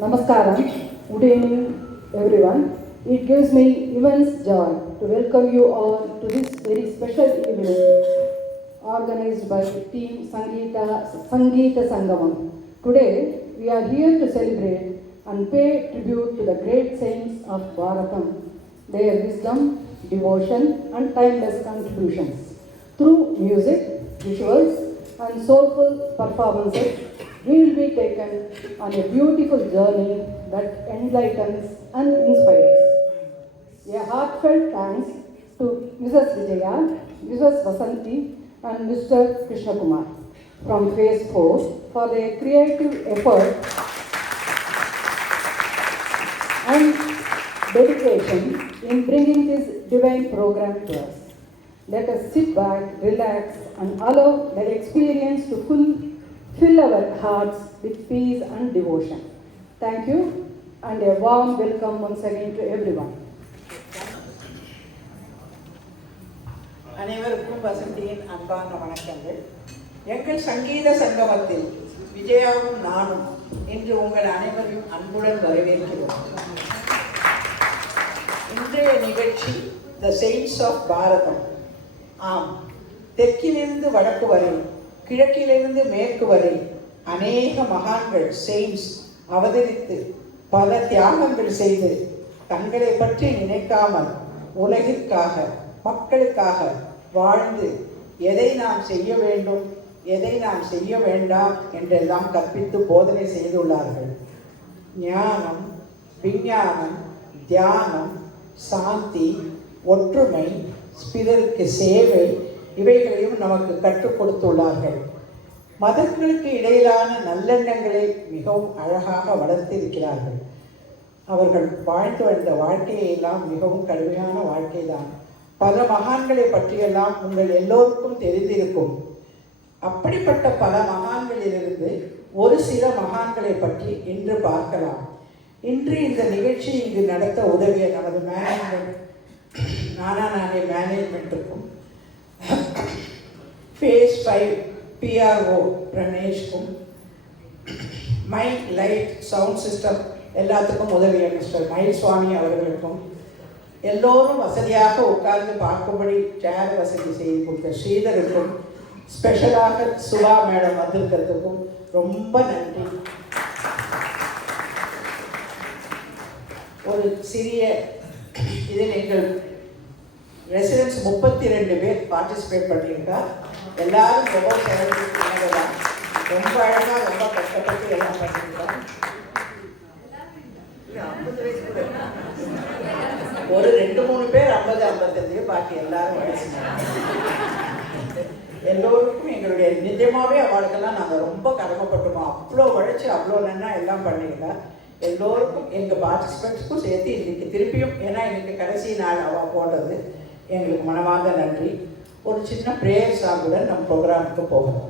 Namaskaram. Good evening, everyone. It gives me immense joy to welcome you all to this very special evening organized by Team Sangeeta Sangamam. Today, we are here to celebrate and pay tribute to the great saints of Bharatam, their wisdom, devotion, and timeless contributions. Through music, visuals, and soulful performances, we will be taken on a beautiful journey that enlightens and inspires. A heartfelt thanks to Mrs. Vijaya, Mrs. Vasanti, and Mr. Krishna Kumar from Phase 4 for their creative effort and dedication in bringing this divine program to us. Let us sit back, relax, and allow the experience to fill our hearts with peace and devotion. Thank you, and a warm welcome once again to everyone. அனைவருக்கும் வசந்தியின் அன்பான வணக்கங்கள். எங்கள் சங்கீத சங்கமத்தில் விஜயாவும் நானும் இன்று உங்கள் அனைவரையும் அன்புடன் வரவேற்கிறோம். இன்றைய நிகழ்ச்சி த செயின்ட்ஸ் ஆஃப் பாரதம். ஆம், தெற்கிலிருந்து வடக்கு வரை, கிழக்கிலிருந்து மேற்கு வரை அநேக மகான்கள் செயின்ட்ஸ் அவதரித்து பல தியாகங்கள் செய்து தங்களை பற்றி நினைக்காமல் உலகிற்காக மக்களுக்காக வாழ்ந்து எதை நாம் செய்ய வேண்டும், எதை நாம் செய்ய வேண்டாம் என்றெல்லாம் கற்பித்து போதனை செய்துள்ளார்கள். ஞானம், விஞ்ஞானம், தியானம், சாந்தி, ஒற்றுமை, பிறருக்கு சேவை இவைகளையும் நமக்கு கற்றுக் கொடுத்துள்ளார்கள். மதங்களுக்கு இடையிலான நல்லெண்ணங்களை மிகவும் அழகாக வளர்த்திருக்கிறார்கள். அவர்கள் வாழ்ந்து வந்த வாழ்க்கையெல்லாம் மிகவும் கடுமையான வாழ்க்கைதான். பல மகான்களை பற்றியெல்லாம் உங்கள் எல்லோருக்கும் தெரிந்திருக்கும். அப்படிப்பட்ட பல மகான்களிலிருந்து ஒரு சில மகான்களை பற்றி இன்று பார்க்கலாம். இன்று இந்த நிகழ்ச்சி இங்கு நடத்த உதவிய நமது மேனேஜ்மெண்ட், நானே மேனேஜ்மெண்ட்டுக்கும், ஃபேஸ் 5 PRO பிரணேஷ்க்கும், மை லைட் சவுண்ட் சிஸ்டம் எல்லாத்துக்கும் உதவிய மிஸ்டர் மயில்சுவாமி அவர்களுக்கும், எல்லோரும் வசதியாக உட்கார்ந்து பார்க்கும்படி சேர் வசதி செய்து கொடுத்த ஸ்ரீதருக்கும், ஸ்பெஷலாக சுபா மேடம் வந்திருக்கிறதுக்கும் ரொம்ப நன்றி. ஒரு சிறிய இதில் எங்கள் ரெசிடென்ட்ஸ் 32 பேர் பார்ட்டிசிபேட் பண்ணியிருக்கா. எல்லாரும் ரொம்ப தான் ரொம்ப அழகாக ரொம்ப கஷ்டப்பட்டு எல்லாம் பண்ணியிருக்கோம். ஒரு 2-3 பேர் 50-55, பாக்கி எல்லாரும் வயசு. எல்லோருக்கும் எங்களுடைய நிஜமாகவே அவளுக்கெல்லாம் நாங்கள் ரொம்ப கடமைப்பட்டுருக்கோம். அவ்வளோ உழைச்சி அவ்வளோ நன்னா எல்லாம் பண்ணியிருக்கா. எல்லோருக்கும் எங்கள் பார்ட்டிசிபெண்ட்ஸ்க்கும் சேர்த்து இன்றைக்கி திருப்பியும், ஏன்னா எனக்கு கடைசி நாள் அவள் போடுறது, எங்களுக்கு மனமார்ந்த நன்றி. ஒரு சின்ன ப்ரேயர் சாங்குடன் நம்ம ப்ரோக்ராமுக்கு போகலாம்.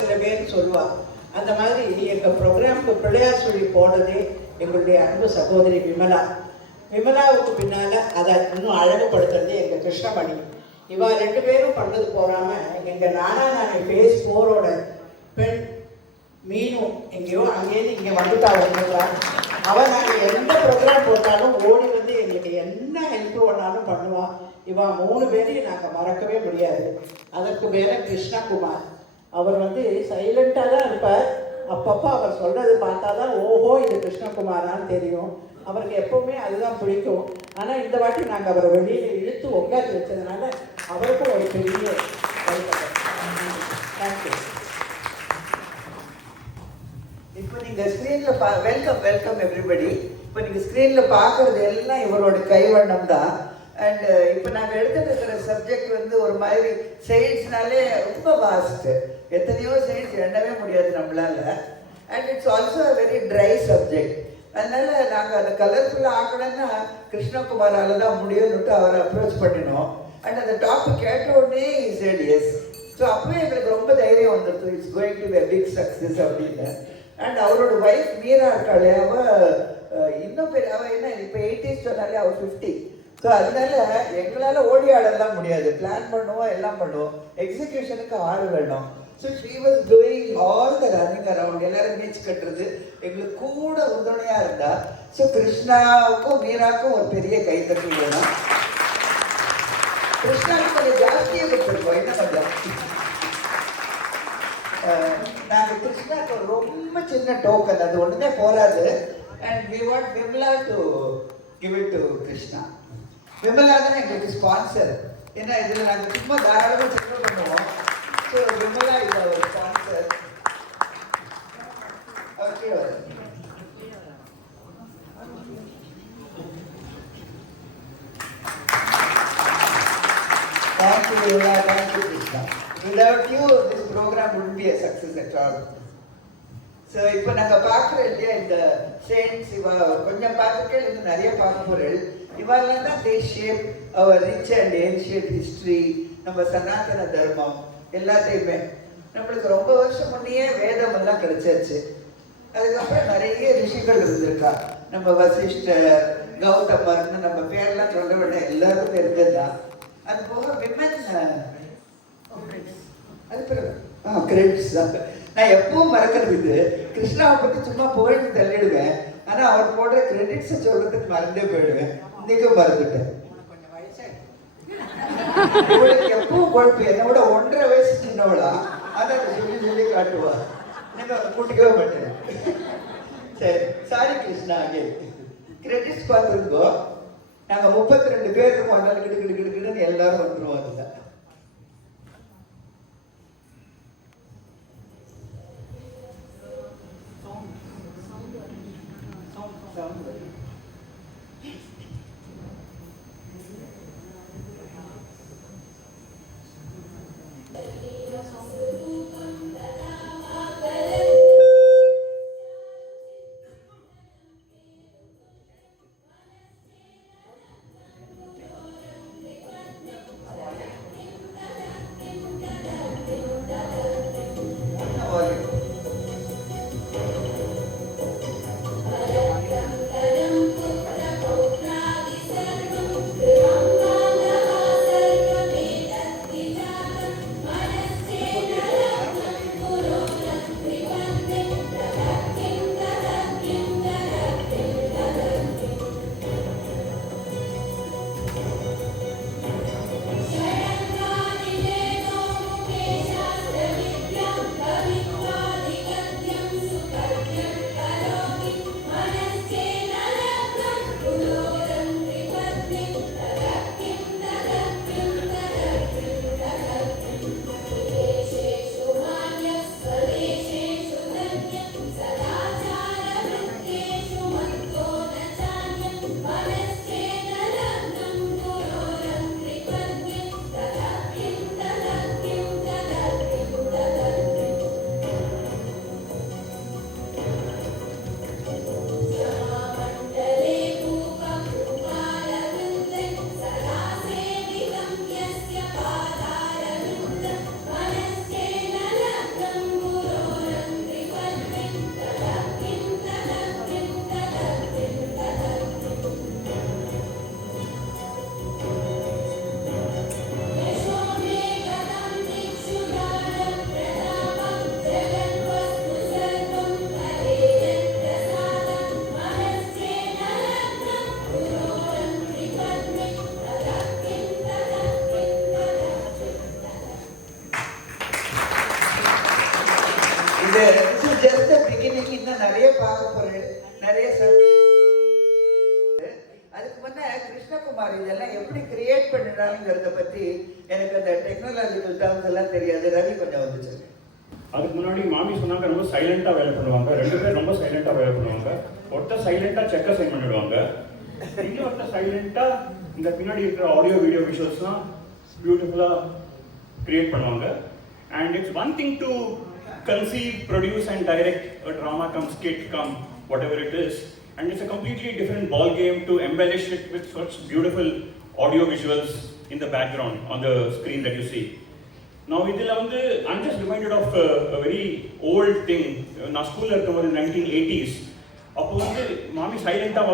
சில பேர் சொல்லுவாள். அந்த மாதிரி எங்கள் ப்ரோக்ராமுக்கு பிள்ளையார் சொல்லி போனதே எங்களுடைய அன்பு சகோதரி விமலா. விமலாவுக்கு பின்னால் அதை இன்னும் அழகுபடுத்துறது எங்கள் கிருஷ்ணமணி. இவா 2 பேரும் பண்ணது போகாமல் எங்கள் நானே ஃபேஸ் 4ஓட பெண் மீனும் எங்கேயோ அங்கேயிருந்து இங்கே வந்துட்டா வந்துட்டா. அவள் நாங்கள் எந்த ப்ரோக்ராம் போட்டாலும் ஓடி வந்து எங்களுக்கு என்ன ஹெல்ப் பண்ணாலும் பண்ணுவாள். இவா 3 பேரையும் நாங்கள் மறக்கவே முடியாது. அதற்கு மேலே கிருஷ்ணகுமார், அவர் வந்து சைலண்ட்டாக தான் இருப்பார். அப்பப்போ அவர் சொல்கிறது பார்த்தா தான் ஓஹோ இது கிருஷ்ணகுமாரான்னு தெரியும். அவருக்கு எப்போவுமே அதுதான் பிடிக்கும். ஆனால் இந்த வாட்டி நாங்கள் அவரை வெளியில் இழுத்து உட்காந்து வச்சதுனால அவருக்கும் ஒரு பெரிய தேங்க்யூ. இப்போ நீங்கள் ஸ்க்ரீனில் வெல்கம் எவ்ரிபடி. இப்போ நீங்கள் ஸ்க்ரீனில் பார்க்குறது எல்லாம் இவரோட கைவண்ணம் தான். அண்ட் இப்போ நாங்கள் எடுத்துகிட்டு இருக்கிற சப்ஜெக்ட் வந்து ஒரு மாதிரி சயின்ஸ்னாலே ரொம்ப வாஸ்ட்டு. எத்தனையோ சயின்ஸ் எண்ணவே முடியாது நம்மளால. And it's also a very try subject. அதனால நாங்கள் அதை கலர்ஃபுல்லாக ஆக்கணும்னா கிருஷ்ணகுமாரால் தான் முடியும்னுட்டு அவரை அப்ரோச் பண்ணினோம். அண்ட் அந்த டாபிக் கேட்ட உடனே இஸ் said yes. ஸோ அப்போவே எங்களுக்கு ரொம்ப தைரியம் வந்துடுது, it's going to be big success அப்படின்னு. அண்ட் அவரோட ஒய்ஃப் மீரா இருக்காளே, இன்னும் பெரிய அவள் என்ன இப்போ 80s சொன்னாலே அவள் 50. ஸோ அதனால எங்களால் ஓடியாடெல்லாம் முடியாது. பிளான் பண்ணுவோம், எல்லாம் பண்ணுவோம், எக்ஸிக்யூஷனுக்கு ஆள் வேணும். So she was doing all the running around, எல்லாரும் பீச் கட்டுறது எங்களுக்கு கூட உறுதுணையாக இருந்தா. ஸோ கிருஷ்ணாவுக்கும் மீராவுக்கும் ஒரு பெரிய கைத்தட்டி வேணும். கிருஷ்ணாவுக்கு கொஞ்சம் ஜாஸ்தியாக கொடுத்துருக்கோம், என்ன கொஞ்சம். நாங்கள் கிருஷ்ணாவுக்கு ஒரு ரொம்ப சின்ன டோக்கன், அது ஒன்றுமே போராது. And we want Vimala to give it to Krishna. Vimala தான் எங்களுக்கு ஸ்பான்சர். ஏன்னா இதில் நாங்கள் சும்மா தாராளமாக செலவு பண்ணுவோம். ஸோ விமலா இது அவர் sponsor. Okay, thank you Vimala, thank you Krishna. Without you this program wouldn't be a success at all. So இப்போ நாங்கள் பார்க்குறோம் இல்லையா இந்த செயின்ஸ், இவ கொஞ்சம் பார்த்துருக்கேன், இன்னும் நிறைய பார்க்க போகிறேன். இவெல்லாம் தான் they shape our rich and ancient history, நம்ம சனாதன தர்மம் எல்லாத்தையுமே. நம்மளுக்கு ரொம்ப வருஷம் முன்னையே வேதம் எல்லாம் கிடைச்சாச்சு. அதுக்கப்புறம் நிறைய ரிஷிகள் இருந்திருக்கா. நம்ம வசிஷ்டர், கௌதமர்னு நம்ம பேர்லாம் சொல்ல விட எல்லாருக்கும் தெரிஞ்சது தான். அது போக விமன் அது பிறகு கிரெடிட்ஸ் தான். நான் எப்பவும் மறக்கிறது இது. கிருஷ்ணாவை பற்றி சும்மா புகழ்ந்து தள்ளிடுவேன், ஆனால் அவர் போடுற கிரெடிட்ஸை சொல்றதுக்கு மறந்தே போயிடுவேன். இன்னைக்கும் மறந்துட்டேன். இவளுக்கு எப்பவும் குழப்பம், என்னை விட 1.5 வயசு சின்னவளா, அதை சொல்லி காட்டுவா. நீங்கள் கூட்டிக்கவே மாட்டேன். சரி, சாரி கிருஷ்ணா. அங்கே கிரெடிட்ஸ் பார்த்துருக்கோ, நாங்கள் 32 பேர் இருக்கோம். அதனால கிடுக்கிடுன்னு எல்லாரும் வந்துருவோம். அதுதான் இது ஜஸ்ட் பிகினிங். இன்னும் நிறைய பார்க்க போறேன், நிறைய அதுக்கு முன்னே கிருஷ்ணகுமார் இதெல்லாம் எப்படி கிரியேட் பண்ணினாலுங்கிறத பற்றி எனக்கு அந்த டெக்னாலஜிக்கல் டேர்ம்ஸ் எல்லாம் தெரியாது. ரவி கொஞ்சம் வந்துச்சு. அதுக்கு முன்னாடி மாமி சொன்னாங்க ரொம்ப சைலண்டாக வேலை பண்ணுவாங்க, 2 பேர் ரொம்ப சைலண்டாக வேலை பண்ணுவாங்க. ஒருத்தர் சைலண்டாக செக் சைன் பண்ணிடுவாங்க, இன்னொருத்தர் சைலண்டாக இந்த பின்னாடி இருக்கிற ஆடியோ வீடியோ விஷுவல்ஸ்லாம் பியூட்டிஃபுல்லாக கிரியேட் பண்ணுவாங்க. And it's one thing to conceive, produce and direct a drama come skit come whatever it is, and it's a completely different ball game to embellish it with such beautiful audio visuals in the background on the screen that you see. Now I'm just reminded of a very old thing. நான் ஸ்கூல்ல இருக்கும்போது 1980s அப்போ மாமி சைலண்டாக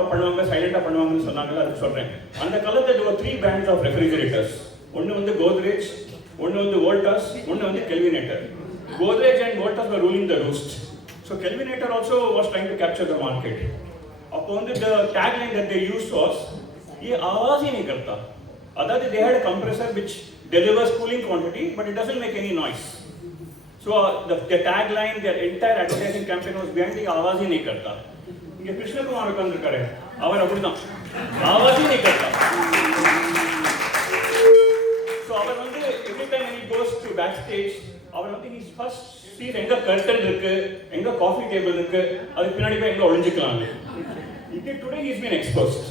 பண்ணுவாங்கன்னு சொன்னாங்கல்ல, அதுக்கு சொல்கிறேன். அந்த காலத்தில் there were 3 brands of refrigerators. ஒன்று கோத்ரேஜ், ஒன்று வோல்டாஸ், ஒன்று Kelvinator. Godrej and Voltas were ruling the roost. So Kelvinator also was trying to capture the market. Upon the tagline that they used was, "ये आवाज ही नहीं करता." Other they had a compressor which delivers cooling quantity, but it doesn't make any noise. So the tagline, their entire advertising campaign was behind the आवाज ही नहीं करता. ये कृष्ण कुमार उकंदर करे, அவர் அப்படிதான் आवाज ही नहीं करता. So அவர் every time when he goes to backstage, அவர் his first see எங்க கர்டன் இருக்கு, எங்க காஃபி டேபிள் இருக்கு, அதுக்கு பின்னாடி போய் எங்க ஒளிஞ்சிக்கலாம். இது today he has been exposed.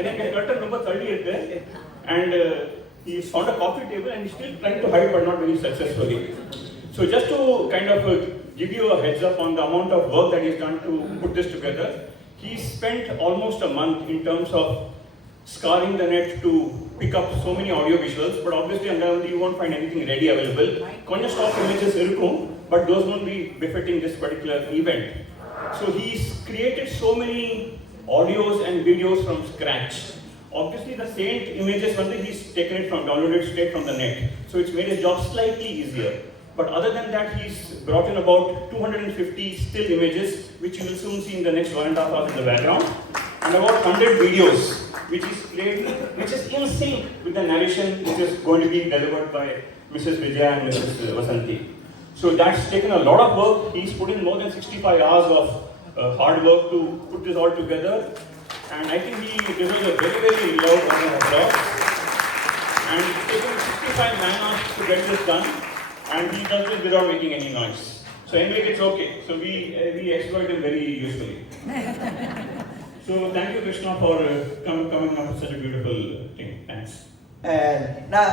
எனக்கு கர்டன் ரொம்ப தள்ளி இருக்கு and he found a coffee table and he's still trying to hide but not very successfully. So just to kind of give you a heads up on the amount of work that he's done to put this together, he spent almost a month in terms of scouring the net to pick up so many audio visuals, but obviously you won't find anything ready available. Konja stock images irukum, but those won't be befitting this particular event. So he's created so many audios and videos from scratch. Obviously the Saint images he's taken it from, downloaded straight from the net, so it's made his job slightly easier. But other than that, he's brought in about 250 still images, which you will soon see in the next 1.5 hours in the background, and about 100 videos, which is played, which is in sync with the narration which is going to be delivered by Mrs. Vijaya and Mrs. Vasanti. So that's taken a lot of work. He's put in more than 65 hours of hard work to put this all together, and I think he deserves a very, very loud round of applause. And it's taken 65 man-hours to get this done, and he does it without making any noise. So anyway, it's okay. So we exploit him very usefully. So thank you, Krishna, for coming up with such a beautiful thing. Thanks. நான்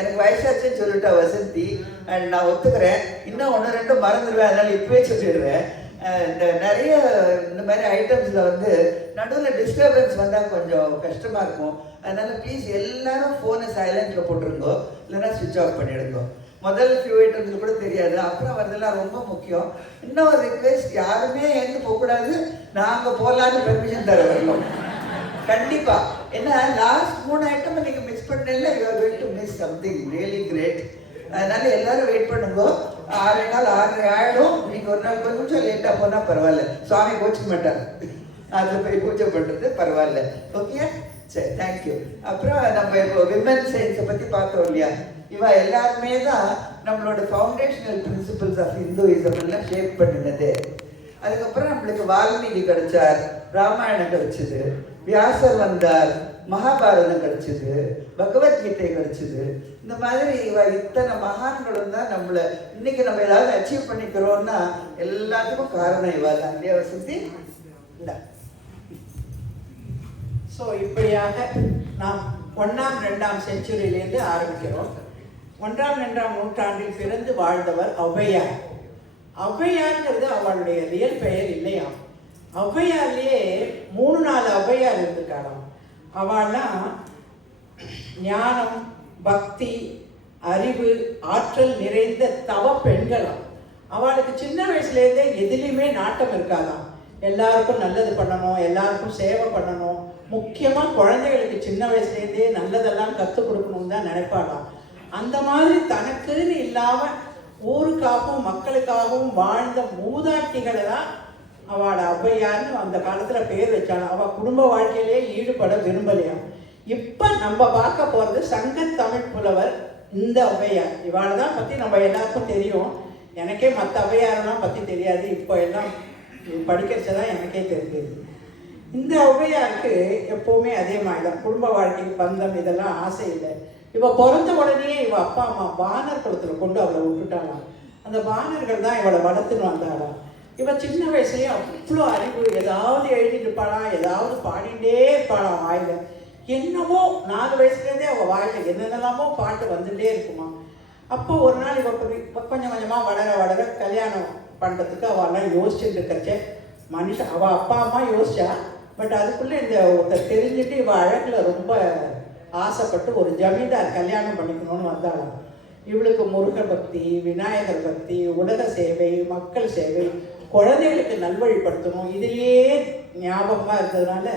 எனக்கு வயசாச்சுன்னு சொல்லிட்டா Vasanthi, and நான் ஒத்துக்கிறேன். இன்னும் 1-2 மறந்துடுவேன், அதனால இப்பவே சொல்லிடுறேன். இந்த நிறைய இந்த மாதிரி ஐட்டம்ஸில் நடுவில் டிஸ்டர்பன்ஸ் வந்தால் கொஞ்சம் கஷ்டமாக இருக்கும். அதனால ப்ளீஸ் எல்லாரும் ஃபோனை சைலண்டில் போட்டுருங்கோ, இல்லைன்னா ஸ்விட்ச் ஆஃப் பண்ணிடுங்க. முதல் ஃபியூ ஐட்டம்ஸ் கூட தெரியாது, அப்புறம் வரதெல்லாம் ரொம்ப முக்கியம். இன்னும் ஒரு ரிக்வெஸ்ட், யாருமே எழுந்து போகக்கூடாது, நாங்கள் போகலான்னு பெர்மிஷன் தர வரணும் கண்டிப்பாக. ஏன்னா லாஸ்ட் 3 ஐட்டம் நீங்கள் மிஸ் பண்ணல, you are going to miss something really great. அதனால எல்லாரும் வெயிட் பண்ணுங்க. 6 ஆயிடும். நீங்கள் ஒரு நாள் கொஞ்சம் லேட்டாக போனால் பரவாயில்ல, சுவாமி கோச்சிக்க மாட்டார், அதில் போய் பூஜை பண்ணுறது பரவாயில்ல. ஓகே, சரி, தேங்க்யூ. அப்புறம் நம்ம இப்போ விமன் சயின்ஸை பற்றி பார்த்தோம் இல்லையா, இவ எல்லாருமே தான் நம்மளோட ஃபவுண்டேஷனல் பிரின்சிபல்ஸ் ஆஃப் ஹிந்துயிசம் எல்லாம் ஷேப் பண்ணினது. அதுக்கப்புறம் நம்மளுக்கு வால்மீகி கிடைச்சார், ராமாயணம் கிடைச்சிது, வியாசர் வந்தார், மகாபாரதம் கிடைச்சிது, பகவத்கீதை கிடைச்சிது. இந்த மாதிரி இவ இத்தனை மகான்களும் தான் நம்மளை இன்னைக்கு நம்ம ஏதாவது அச்சீவ் பண்ணிக்கிறோம்னா எல்லாத்துக்கும் காரணம் இவ தான் இல்லையா வசந்தி? இந்த ஸோ இப்படியாக நாம் 1ஆம் 2ஆம் செஞ்சுரியிலேருந்து ஆரம்பிக்கிறோம். 1ஆம் 2ஆம் நூற்றாண்டில் பிறந்து வாழ்ந்தவர் ஔவையார். ஔவையார்ங்கிறது அவளுடைய ரியல் பெயர் இல்லையா. ஔவையார்லேயே 3-4 ஔவையார் இருந்துட்டாராம். அவள்லாம் ஞானம், பக்தி, அறிவு, ஆற்றல் நிறைந்த தவ பெண்களாம். அவளுக்கு சின்ன வயசுலேருந்தே எதுலேயுமே நாட்டம் இருக்காதாம். எல்லாருக்கும் நல்லது பண்ணணும், எல்லாருக்கும் சேவை பண்ணணும், முக்கியமாக குழந்தைகளுக்கு சின்ன வயசுலேருந்தே நல்லதெல்லாம் கற்றுக் கொடுக்கணும்னு தான் நினைப்பாளாம். அந்த மாதிரி தனக்குன்னு இல்லாமல் ஊருக்காகவும் மக்களுக்காகவும் வாழ்ந்த மூதாட்டிகளை தான் அவளை ஔவையார்னு அந்த காலத்தில் பேர் வச்சாலும். அவள் குடும்ப வாழ்க்கையிலே ஈடுபட விரும்பலையாம். இப்போ நம்ம பார்க்க போகிறது சங்க தமிழ் புலவர் இந்த ஔவையார். இவாளை தான் பற்றி நம்ம எல்லாருக்கும் தெரியும். எனக்கே மற்ற ஔவையாரெல்லாம் பற்றி தெரியாது, இப்போ எல்லாம் படிக்கிறச்சதான் எனக்கே தெரிஞ்சது. இந்த ஔவையாருக்கு எப்போவுமே அதே மாதிரி தான், குடும்ப வாழ்க்கை, பந்தம் இதெல்லாம் ஆசை இல்லை. இவள் பிறந்த உடனே இவள் அப்பா அம்மா பானர் குளத்தில் கொண்டு அவளை விட்டுட்டாளாம். அந்த பானர்கள் தான் இவளை வளர்த்துன்னு வந்தாளாம். இவள் சின்ன வயசுலேயே அவ்வளோ அறிவு, ஏதாவது எழுதிட்டு இருப்பாளாம், ஏதாவது பாடிகிட்டே இருப்பாளாம் வாயில். என்னமோ 4 வயசுலேருந்தே அவள் வாயில் என்னென்னலாமோ பாட்டு வந்துகிட்டே இருக்குமா. அப்போ ஒரு நாள் இவள் கொஞ்சம் கொஞ்சமாக வளர வளர கல்யாணம் பண்ணுறதுக்கு அவெல்லாம் யோசிச்சுட்டு இருக்கச்சே மனுஷன் அவள் அப்பா அம்மா யோசிச்சா. பட் அதுக்குள்ளே இந்த ஒருத்தர் தெரிஞ்சுட்டு இவள் அழகில் ரொம்ப ஆசைப்பட்டு ஒரு ஜமீன்தார் கல்யாணம் பண்ணிக்கணும்னு வந்தாலும். இவளுக்கு முருகர் பக்தி, விநாயகர் பக்தி, உலக சேவை, மக்கள் சேவை, குழந்தைகளுக்கு நல்வழிப்படுத்தணும், இதிலேயே ஞாபகமாக இருந்ததுனால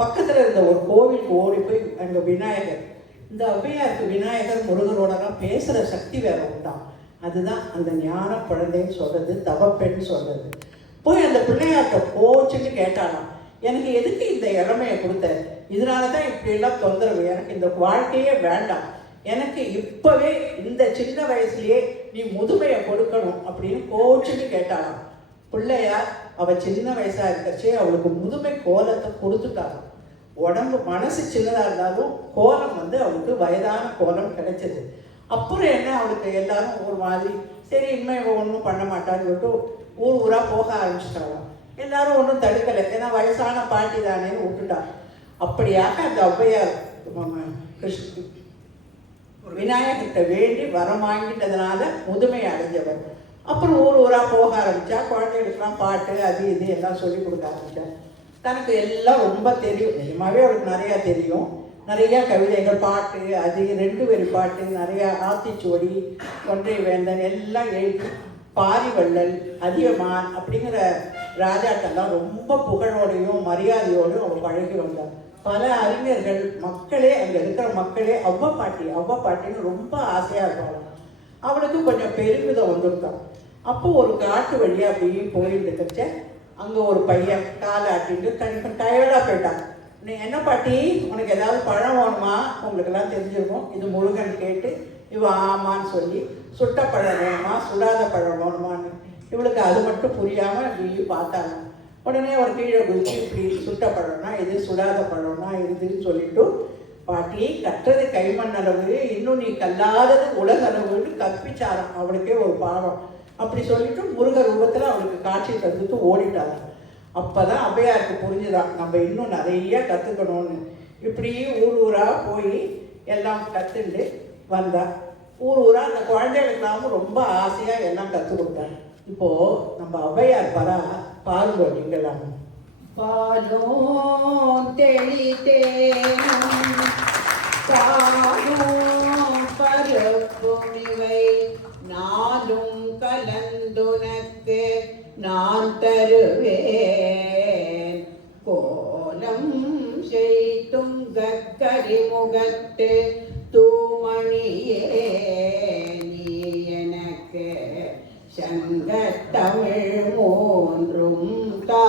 பக்கத்தில் இருந்த ஒரு கோவிலுக்கு ஓடி போய் அங்கே விநாயகர், இந்த ஔவையாருக்கு விநாயகர் முருகரோடலாம் பேசுகிற சக்தி வேற உண்டாம். அதுதான் அந்த ஞான குழந்தைன்னு சொல்கிறது, தவப்பெண்ணு சொல்கிறது. போய் அந்த பிள்ளையார்கிட்ட போச்சுன்னு கேட்டாலாம், எனக்கு எதுக்கு இந்த இளமையை கொடுத்த, இதனால தான் இப்படியெல்லாம் தொந்தரவு, எனக்கு இந்த வாழ்க்கையே வேண்டாம், எனக்கு இப்போவே இந்த சின்ன வயசுலேயே நீ முதுமையை கொடுக்கணும் அப்படின்னு கோச்சுன்னு கேட்டாலாம். பிள்ளையார் அவள் சின்ன வயசாக இருக்கச்சே அவளுக்கு முதுமை கோலத்தை கொடுத்துட்டாங்க. உடம்பு மனசு சின்னதாக இருந்தாலும் கோலம் அவளுக்கு வயதான கோலம் கிடைச்சது. அப்புறம் என்ன, அவளுக்கு எல்லாரும் ஒரு மாதிரி சரி இனிமே ஒன்றும் பண்ண மாட்டான்னு சொல்லிட்டு ஊர் ஊராக போக ஆரம்பிச்சிட்டாங்க. எல்லாரும் ஒன்றும் தடுக்கலை, ஏன்னா வயசான பாட்டி தானேன்னு விட்டுட்டாங்க. அப்படியாக அந்த ஔவையார் விநாயகர்கிட்ட வேண்டி வரம் வாங்கிட்டதுனால முதுமை அடைஞ்சவர். அப்புறம் ஊர் ஊராக போக ஆரம்பித்தா, குழந்தைகளுக்கெல்லாம் பாட்டு அது இது எல்லாம் சொல்லி கொடுக்க ஆரம்பித்தா. தனக்கு எல்லாம் ரொம்ப தெரியும், நிஜமாகவே அவளுக்கு நிறையா தெரியும். நிறையா கவிதைகள், பாட்டு, அது 2 வரி பாட்டு, நிறையா ஆத்திச்சுவடி, ஒன்றை வேந்தன் எல்லாம் எழுதி பாரிவள்ளல், அதியமான் அப்படிங்கிற ராஜாட்டெல்லாம் ரொம்ப புகழோடையும் மரியாதையோடும் அவள் பழகி வந்தாள். பல அறிஞர்கள், மக்களே, அங்கே இருக்கிற மக்களே அவ்வா பாட்டின்னு ரொம்ப ஆசையாக இருப்பாள். அவளுக்கு கொஞ்சம் பெருமிதம் வந்துருக்கான். அப்போ ஒரு காட்டு வழியாக அப்படியே போயிட்டு இருக்கச்ச அங்கே ஒரு பையன் காலை ஆட்டிட்டு தனக்கு டயர்டாக போயிட்டான். நீ என்ன பாட்டி, உனக்கு ஏதாவது பழம் வேணுமா, உங்களுக்கெல்லாம் தெரிஞ்சிருக்கும். இது முருகன் கேட்டு இவன் ஆமான்னு சொல்லி, சுட்ட பழம் வேணுமா சுடாத பழம் வேணுமான்னு. இவளுக்கு அது மட்டும் புரியாமல் இப்படி பார்த்தாங்க. உடனே ஒரு கீழே குதிச்சு இப்படி சுட்ட பழம்னா இது, சுடாத பழம்னா இதுன்னு சொல்லிட்டு, பாட்டி கற்றது கைமண் அளவு, இன்னும் நீ கல்லாதது உலக அளவுன்னு கற்பிச்சாராம். அவளுக்கே ஒரு பாவம். அப்படி சொல்லிட்டு முருக ரூபத்தில் அவளுக்கு காட்சி தந்துட்டு ஓடிட்டாங்க. அப்போ தான் ஔவையாருக்கு புரிஞ்சுதான் நம்ம இன்னும் நிறைய கற்றுக்கணும்னு. இப்படி ஊர் ஊராக போய் எல்லாம் கற்றுண்டு வந்தா. ஊர் ஊராக அந்த குழந்தைகளுக்கெல்லாமும் ரொம்ப ஆசையாக எல்லாம் கற்றுக் கொடுத்தாங்க. இப்போது நம்ம ஔவையார் பாருங்க நீங்களாம். பாலும் தெளித்தேனும் பாலும் பருப்பும் இவை நாளும் கலந்துனக்கு நான் தருவேன். கோலம் செய்தும் கரிமுகத்து தூமணியே நீ எனக்கு சங்கத்தமிழ் 3 தா.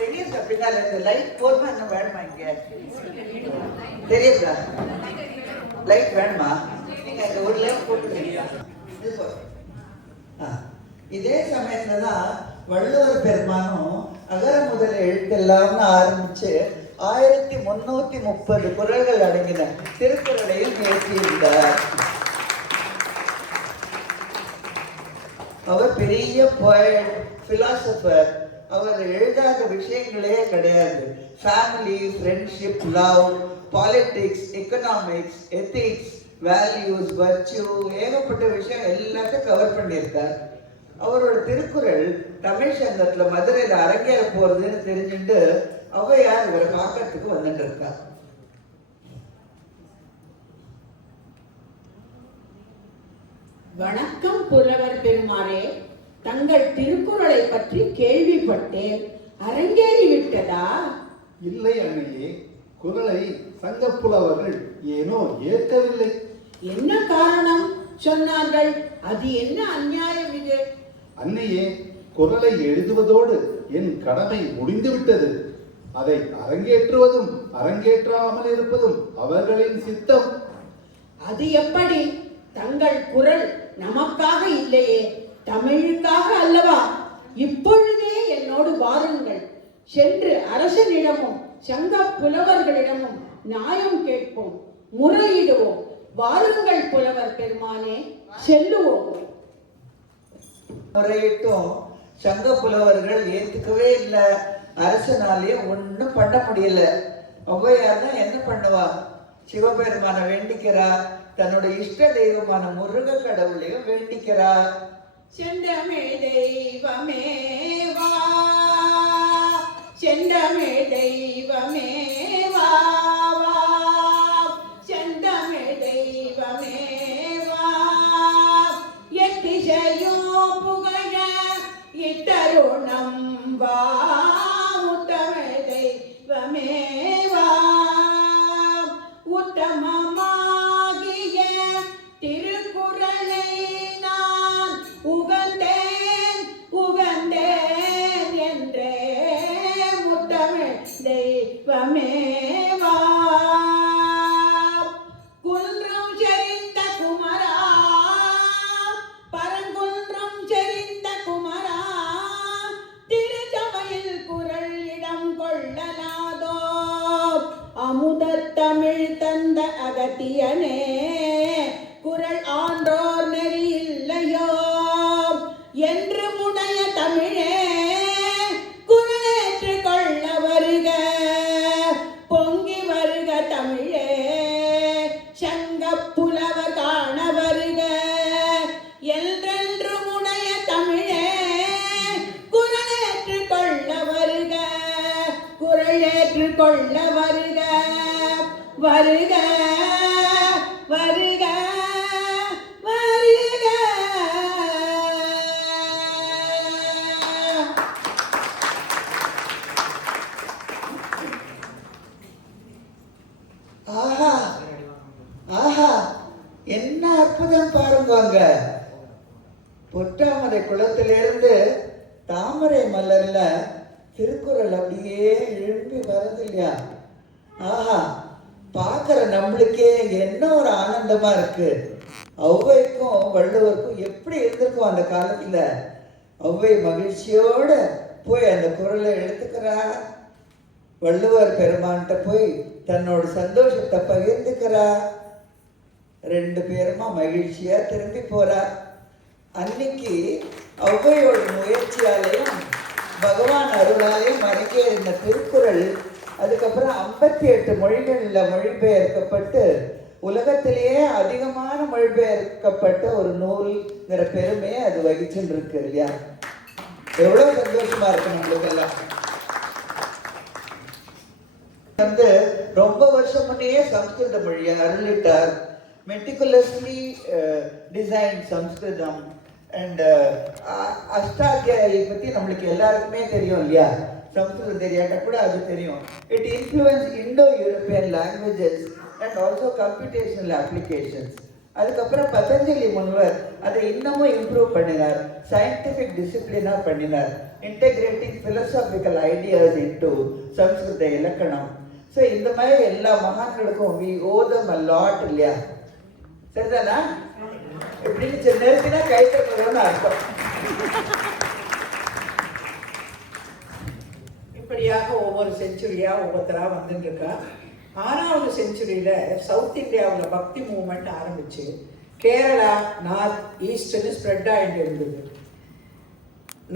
தெரியுதா பின்னால இந்த லைட் போர்மா என்ன வேணுமா? இங்க தெரியுதா லைட் வேணுமா? நீங்க இந்த ஒரு லைட் போட்டுருக்கீங்களா? இதே சமயத்துல தான் வள்ளுவர் பெருமானும் அகர முதல எழுத்தெல்லாம்னு ஆரம்பிச்சு 1330 குறள்கள் அடங்கின திருக்குறளையும் இயற்றியிருந்தார். அவர் பெரிய போயட், பிலாசபர். அவர் எழுதாத விஷயங்களே கிடையாது. Family, friendship, love, politics, economics, ethics, values, virtue, ஏகப்பட்ட விஷயம் எல்லாத்தையும் கவர் பண்ணியிருக்கார். அவரோட திருக்குறள் தமிழ் சங்கத்துல மதுரையில் அரங்கேற போறதுன்னு தெரிஞ்சுட்டு ஔவையார் இவரை பார்க்கறதுக்கு வந்துட்டு இருக்கார். வணக்கம் புலவர் பெருமாறே, தங்கள் திருக்குறளை பற்றி கேள்விப்பட்டேன். அரங்கேறி விட்டதா? இல்லை அண்ணையே, குறளை சங்க புலவர்கள் ஏனோ ஏற்கவில்லை. என்ன காரணம் சொன்னார்கள்? அது என்ன அநியாயம் இது? அன்னையே, குறளை எழுதுவதோடு என் கடமை முடிந்துவிட்டது. அதை அரங்கேற்றுவதும் அரங்கேற்றாமல் இருப்பதும் அவர்களின் சித்தம். அது எப்படி? தங்கள் குரல் நமக்காக இல்லையே, தமிழுக்காக அல்லவா? இப்பொழுதே என்னோடு வாருங்கள், சென்று அரசனிடமும் சங்க புலவர்களிடமும் நியாயம் கேட்போம், முறையிடுவோம். வாருங்கள் புலவர் பெருமானே, செல்லுவோம். முறையிட்டும் சங்க புலவர்கள் ஏத்துக்கவே இல்லை. அரசனாலே ஒன்றும் பண்ண முடியல. ஔவையார்னா என்ன பண்ணுவா? சிவபெருமான வேண்டிக்கிறா, தன்னோட இஷ்ட தெய்வமான முருக கடவுளையும் வேண்டிக்கிறா. செந்தமிழ் தெய்வமே வா, செந்தமிழ் தெய்வமே வா, செந்தமிழ் தெய்வமே வா, எத்திசையும் புகழ இத்தருணம் வா, உத்தமிழ் தெய்வமே வா, உத்தமமாகிய திருக்குறளை நான் உகந்தேன் உகந்தேன் என்றே, முத்தமிழ் தெய்வமே வா. குன்றம் செறிந்த குமரா, பரங்குன்றம் செறிந்த குமரா, திருச்சபையில் குரல் இடம் கொள்ளலாதோ, அமுதத் தமிழ் தந்த அகத்தியனே, குரல் ஆண்டோர் நெறி இல்லையோ என்று முனைய தமிழே, குரலேற்று கொள்ள வருக, பொங்கி வருக தமிழே, சங்க புலவர் காண வருக, என்றென்று முனைய தமிழே, குரலேற்று கொள்ள வருக, குரலேற்று கொள்ள வருக, வருக வருக வருக. ஆஹா ஆஹா, என்ன அற்புதம் பாருங்க. பொட்டாமரை குளத்திலிருந்து தாமரை மலர்ல திருக்குறள் அப்படியே எழும்பி வருது இல்லையா? ஆஹா, பார்க்குற நம்மளுக்கே என்ன ஒரு ஆனந்தமா இருக்கு. ஔவைக்கும் வள்ளுவருக்கும் எப்படி இருந்திருக்கும் அந்த காலத்துல. ஔவை மகிழ்ச்சியோட போய் அந்த குறளை எடுத்துக்கிறா, வள்ளுவர் பெருமான்கிட்ட போய் தன்னோட சந்தோஷத்தை பகிர்ந்துக்கிறா. ரெண்டு பேருமா மகிழ்ச்சியா திரும்பி போறா. அன்னைக்கு ஔவையோட முயற்சியாலையும் பகவான் அருளாலையும் அரங்கேறின திருக்குறள் அதுக்கப்புறம் 58 மொழிகளில் மொழிபெயர்க்கப்பட்டு உலகத்திலேயே அதிகமான மொழிபெயர்க்கப்பட்ட ஒரு நூல்ங்கிற பெருமையை அது வகிச்சுட்டு இருக்கு இல்லையா? எவ்வளோ சந்தோஷமா இருக்கு நம்மளுக்கெல்லாம். ரொம்ப வருஷம் முன்னையே சம்ஸ்கிருத மொழியை அருளிட்டார். மெட்டிகுலஸ்லி டிசைன் சம்ஸ்கிருதம் அண்ட் அஷ்டாத்தியாயை பற்றி நம்மளுக்கு எல்லாருக்குமே தெரியும் இல்லையா? சம்ஸ்கிருதம் தெரியாட்டா கூட அது தெரியும். It influence Indo European languages and also computational applications. அதுக்கப்புறம் பதஞ்சலி முனிவர் அதை இன்னமும் இம்ப்ரூவ் பண்ணினார், சயின்டிஃபிக் டிசிப்ளினாக பண்ணினார், இன்டெகிரேட்டிங் ஃபிலசாபிக்கல் ஐடியாஸ் இன்டு சம்ஸ்கிருத இலக்கணம். ஸோ இந்த மாதிரி எல்லா மகான்களுக்கும் we O them a lot இல்லையா? சரிதானா? எப்படின்னு நிறுத்தினா கைத்தறணும்னு அர்த்தம். இப்படியாக ஒவ்வொரு செஞ்சுரியா ஒவ்வொருத்தரா வந்துட்டு இருக்கா. 6வது செஞ்சுரியில சவுத் இந்தியாவில் பக்தி மூவ்மெண்ட் ஆரம்பிச்சு கேரளா, நார்த், ஈஸ்ட்னு ஸ்ப்ரெட் ஆகிட்டு இருந்தது.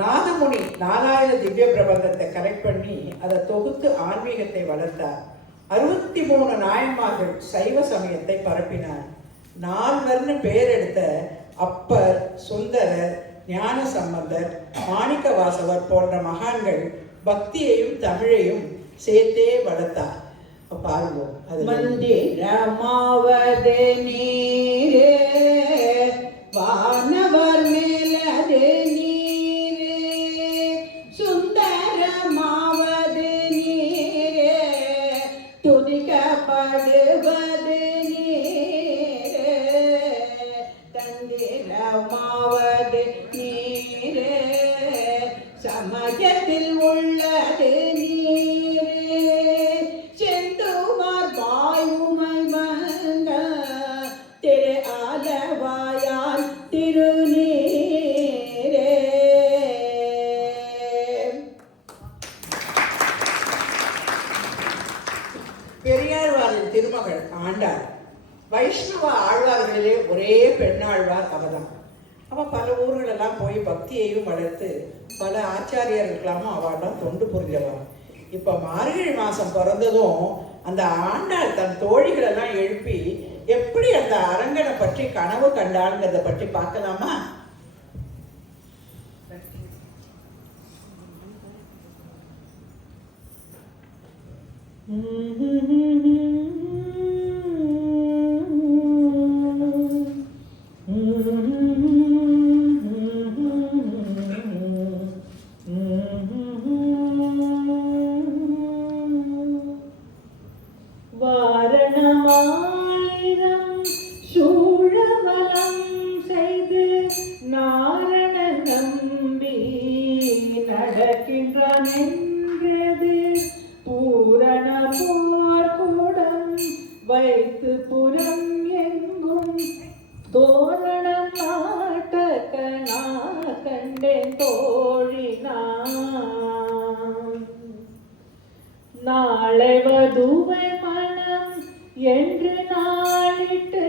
நாதமுனி 4000 திவ்ய பிரபந்தத்தை கரெக்ட் பண்ணி அதை தொகுத்து ஆன்மீகத்தை வளர்த்தார். 63 நாயன்மார்கள் சைவ சமயத்தை பரப்பினார். 4 பெயர் எடுத்த அப்பர், சுந்தரர், ஞான சம்பந்தர், மாணிக்க வாசகர் போன்ற மகான்கள் பக்தியையும் தமிழையும் சேர்த்தே வளர்த்தார். பாருங்க, அது மந்திரமாவது நீரே, வானவர் மேலது நீரே, சுந்தரமாவது நீரே, துதிக்கப்படுவது நீரே, தந்திரமாவது நீரே, சமயத்தில் உள்ளது நீரே, செந்து வாயால் திருநீரே. பெரியாழ்வாரின் திருமகள் ஆண்டாள். வைஷ்ணவ ஆழ்வார்களிலே ஒரே பெண்ணாழ்வார் அவதான். அவள் பல ஊர்களெல்லாம் போய் பக்தியையும் வளர்த்து பல ஆச்சாரியர்களுக்கெல்லாமும் அவள்தான் தொண்டு புரிஞ்சலாம். இப்போ மார்கழி மாதம் பிறந்ததும் அந்த ஆண்டாள் தன் தோழிகளெல்லாம் எழுப்பி எப்படி அந்த அரங்கனை பற்றி கனவு கண்டாள்ங்கிறத பற்றி பார்க்கலாமா? வாரணமாயிரம் சூழவலம் செய்து நாரணன் நம்பி நடக்கின்றான் என்றது பூரண போர்க்கூடம் வைத்து புறம் எங்கும் தோரணம் நாட்டக்கனா கண்டேன் தோழினான். நாளை வதுவை மனம் என்று நாளிட்டு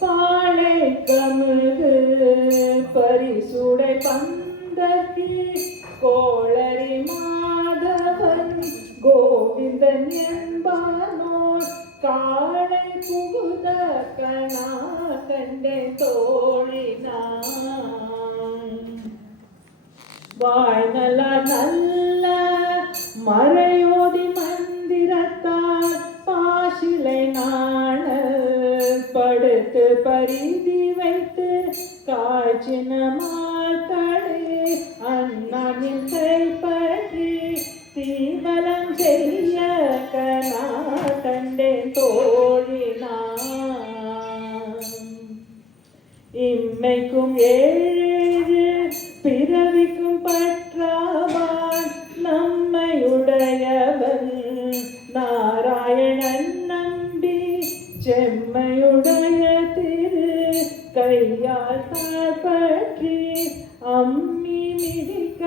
பாளை கமுகு பரிசுடை பந்தற்கு கோளரி மாதவன் கோவிந்தன் என்பானோர் காளை புகுத கணா கண்டே தோழினான். வாழ்நல நல்ல மறையோதி மந்திரத்தால் பாசிலை நாண படுத்து பரிதி வைத்து காய்ச்சின மாத்தடை அண்ணனின் கைப்பற்றி தீவலம் செய்ய கனா கண்டேன் தோழினான். இம்மைக்கும் ஏழு பிறவிக்கும் பற்றாவான் நம்மையுடையவன் நாராயணன் நம்பி செம்மையுடைய திரு கையால் தாழ்பற்றி அம்மி மிதிக்க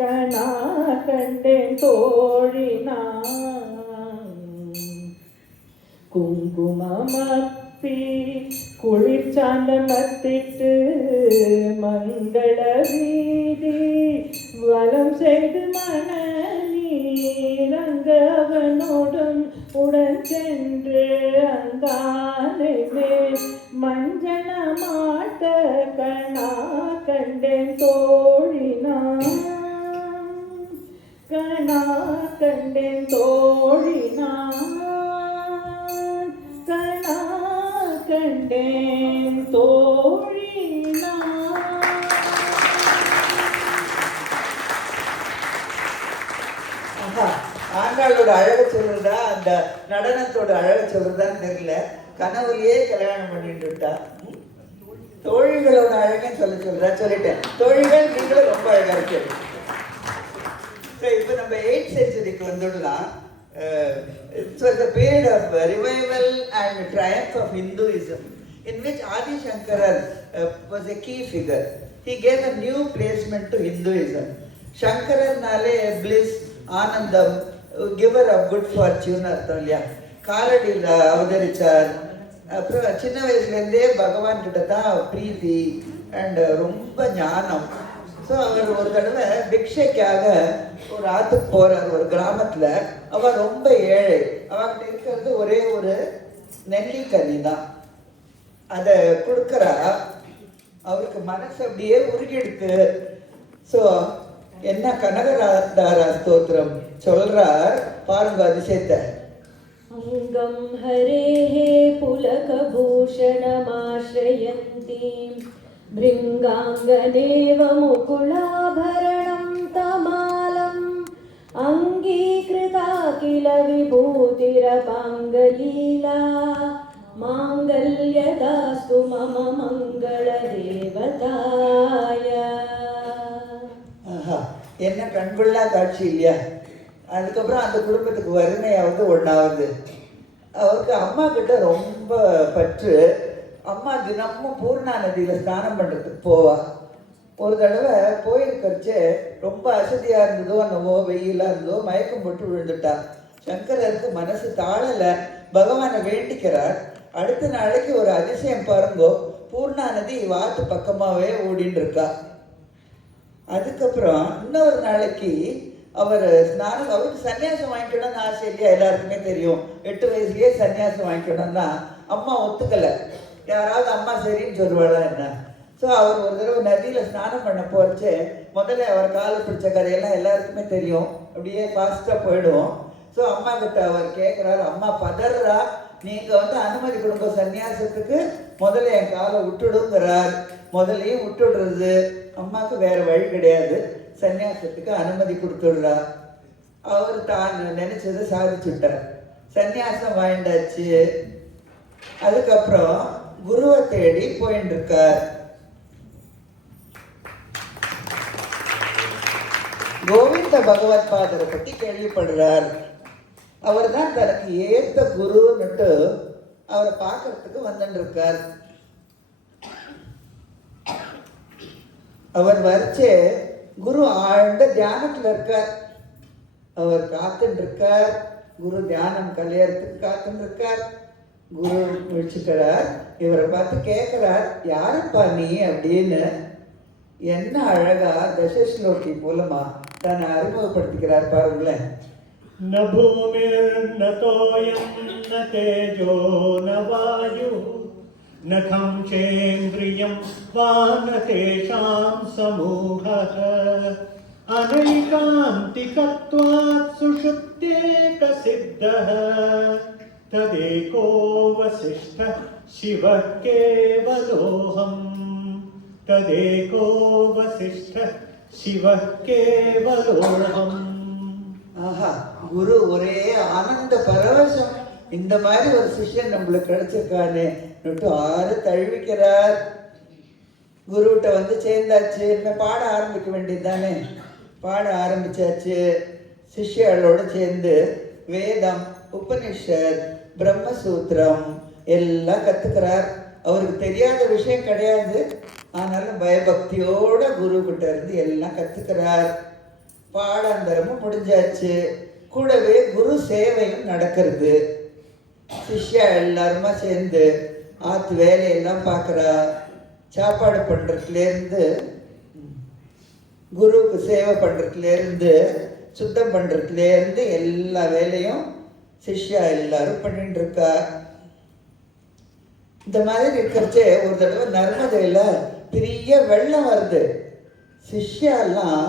கனா கண்டேன் தோழினான். குங்குமமப்பி குளிர்ச்சாந்தமத்திட்டு மங்கள வீதி வலம் செய்து மணநீரங்கவனோடும் உடன் சென்று அங்கானை மேல் மஞ்சன மாட்ட கணா கண்டேன் தோழினான். கணா கண்டேன் தோழினான். கணா கண்டேன் தோழினான். ஆண்டாளோட அழகு சொல்றதா அந்த நடனத்தோட அழகு சொல்றதான்னு தெரியல. கனவுலயே கல்யாணம் பண்ணிட்டுட்டா. தோழிகளோட அழகுன்னு சொல்றா. சொல்லிட்டேன். தோழிகள் நீங்களும் ரொம்ப அழகா இருக்கு. இப்போ நம்ம 8th centuryக்கு வந்துடலாம். It was a period of revival and triumph of Hinduism in which Adi Shankara was a key figure. He gave a new placement to Hinduism. Shankararnale bliss, ஆனந்தம், giver of good fortune அர்த்தம் இல்லையா? காலடியில் அவதரிச்சார். அப்புறம் சின்ன வயசுலேருந்தே பகவான் கிட்ட தான் பிரீத்தி அண்ட் ரொம்ப ஞானம். ஸோ அவர் ஒரு தடவை பிக்ஷைக்காக ஒரு ஆற்றுக்கு போகிறார் ஒரு கிராமத்தில். அவள் ரொம்ப ஏழை. அவன்கிட்ட இருக்கிறது ஒரே ஒரு நெல்லிக்கனி தான். அதை கொடுக்குறா. அவருக்கு மனசு அப்படியே உருகிடுக்கு. ஸோ என்ன கனகராதாரா ஸ்தோத்திரம் சொல்றார் பாருங்க அதிசயத்தை. அங்கம் ஹரேஹே புலகபூஷணமாஸ்ரயந்தீம் பிருங்காங்கநேவ முகுலாபரணம் தமாலம் அங்கீகிருதா கில விபூதிரபாங்கலீலா மாங்கல்யதாஸ்து மம மங்கள தேவதாய. என்ன கண்கொள்ளா காட்சி இல்லையா? அதுக்கப்புறம் அந்த குடும்பத்துக்கு வறுமையாவது ஒன்றாவது. அவருக்கு அம்மா கிட்ட ரொம்ப பற்று. அம்மா தினமும் பூர்ணா நதியில் ஸ்நானம் பண்ணுறதுக்கு போவா. ஒரு தடவை போயிருக்கிறச்சே ரொம்ப அசதியாக இருந்ததோ என்னவோ வெயிலாக இருந்ததோ மயக்கம் போட்டு விழுந்துட்டா. சங்கரருக்கு மனசு தாழலை, பகவானை வேண்டிக்கிறார். அடுத்த நாளைக்கு ஒரு அதிசயம் பாருங்கோ, பூர்ணா நதி வாத்து பக்கமாகவே ஓடின்னு இருக்கா. அதுக்கப்புறம் இன்னொரு நாளைக்கு அவருக்கு சன்னியாசம் வாங்கிக்கணும்னு ஆசை இல்லையா, எல்லாருக்குமே தெரியும். 8 வயசுலேயே சன்னியாசம் வாங்கிக்கணும்னா அம்மா ஒத்துக்கலை. யாராவது அம்மா சரின்னு சொல்லுவாளா என்ன? ஸோ அவர் ஒரு தடவை நதியில் ஸ்நானம் பண்ண போகிறச்சு முதல்ல அவர் காலை பிடிச்ச கதையெல்லாம் எல்லாருக்குமே தெரியும். அப்படியே ஃபாஸ்ட்டாக போயிடுவோம். ஸோ அம்மா கிட்ட அவர் கேட்குறாரு, அம்மா பதறா, நீங்கள் அனுமதி கொடுங்க சன்னியாசத்துக்கு, முதல்ல என் காலை விட்டுடுங்கிறார். முதலையும் விட்டுடுறது. அம்மாவுக்கு வேறு வழி கிடையாது, சன்னியாசத்துக்கு அனுமதி கொடுத்துடுறா. அவர் தான் நினைச்சதை சாதிச்சுட்டார். சன்னியாசம் வாங்கிட்டாச்சு. அதுக்கப்புறம் குருவை தேடி போயின்னு இருக்கார். கோவிந்த பகவத் பாதரை பற்றி கேள்விப்படுறார். அவர் தான் தனக்கு ஏற்ற குருன்னுட்டு அவரை பார்க்கறதுக்கு வந்துட்டு இருக்கார். அவர் வரைச்சே குரு ஆழ்ந்த தியானத்தில் இருக்கார். அவர் காத்துட்டு இருக்கார். குரு தியானம் கல்யாணத்துக்கு காத்துட்டு இருக்கார். குரு முடிச்சுக்கிறார். இவரை பார்த்து கேட்கிறார், யாருப்பா நீ அப்படின்னு. என்ன அழகா தசஸ்லோகி மூலமா தன்னை அறிமுகப்படுத்திக்கிறார் பாருங்களேன். न भूमिर्न तोयं न तेजो न वायु न खं चेन्द्रियं वा न तेषां समूहः अनैकान्तिकत्वात् सुषुप्त्येकसिद्धः तदेको वसिष्ठः शिवः केवलोऽहम् तदेको वसिष्ठः शिवः केवलोऽहम्. ஆஹா, குரு ஒரே ஆனந்த பரவசம். இந்த மாதிரி ஒரு சிஷ்யன் நம்மளுக்கு கிடைச்சிருக்கானே ஆறு தழுவிக்கிறார். குருகிட்ட சேர்ந்தாச்சு. என்ன பாட ஆரம்பிக்க வேண்டியது தானே. பாட ஆரம்பிச்சாச்சு. சிஷ்யர்களோடு சேர்ந்து வேதம், உபனிஷத், பிரம்மசூத்திரம் எல்லாம் கற்றுக்கிறார். அவருக்கு தெரியாத விஷயம் கிடையாது. ஆனாலும் பயபக்தியோட குரு கிட்ட இருந்து எல்லாம் கற்றுக்கிறார். பாடாந்தரமும் முடிஞ்சாச்சு. கூடவே குரு சேவையும் நடக்கிறது. சிஷ்யா எல்லாருமா சேர்ந்து ஆற்று வேலையெல்லாம் பார்க்குறா. சாப்பாடு பண்ணுறதுலேருந்து, குருவுக்கு சேவை பண்ணுறதுலேருந்து, சுத்தம் பண்ணுறதுலேருந்து எல்லா வேலையும் சிஷ்யா எல்லாரும் பண்ணிட்டு இருக்கா. இந்த மாதிரி இருக்கிறச்சே ஒரு தடவை நர்மதையில் பெரிய வெள்ளம் வருது. சிஷ்யாலாம்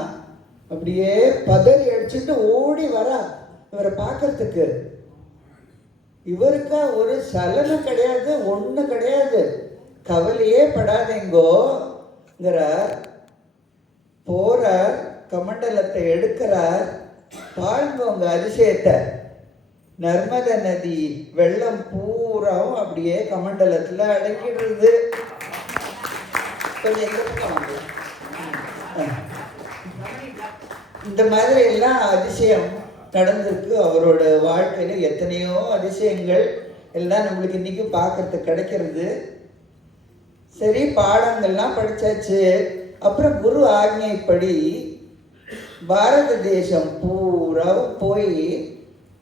அப்படியே பதறி அடிச்சுட்டு ஓடி வரா இவரை பார்க்கறதுக்கு. இவருக்கா ஒரு சலனம் கிடையாது, ஒன்றும் கிடையாது. கவலையே படாதீங்கோங்கிறார். போறார், கமண்டலத்தை எடுக்கிறார். பாருங்க உங்க அதிசயத்தை. நர்மத நதி வெள்ளம் பூராவும் அப்படியே கமண்டலத்தில் அடங்கிடுறது. கொஞ்சம் இந்த மாதிரி எல்லாம் அதிசயம் நடந்திருக்கு அவரோட வாழ்க்கையில். எத்தனையோ அதிசயங்கள் எல்லாம் நம்மளுக்கு இன்னைக்கு பார்க்கறதுக்கு கிடைக்கிறது. சரி, பாடங்கள்லாம் படித்தாச்சு. அப்புறம் குரு ஆக்ஞைப்படி பாரத தேசம் பூரா போய்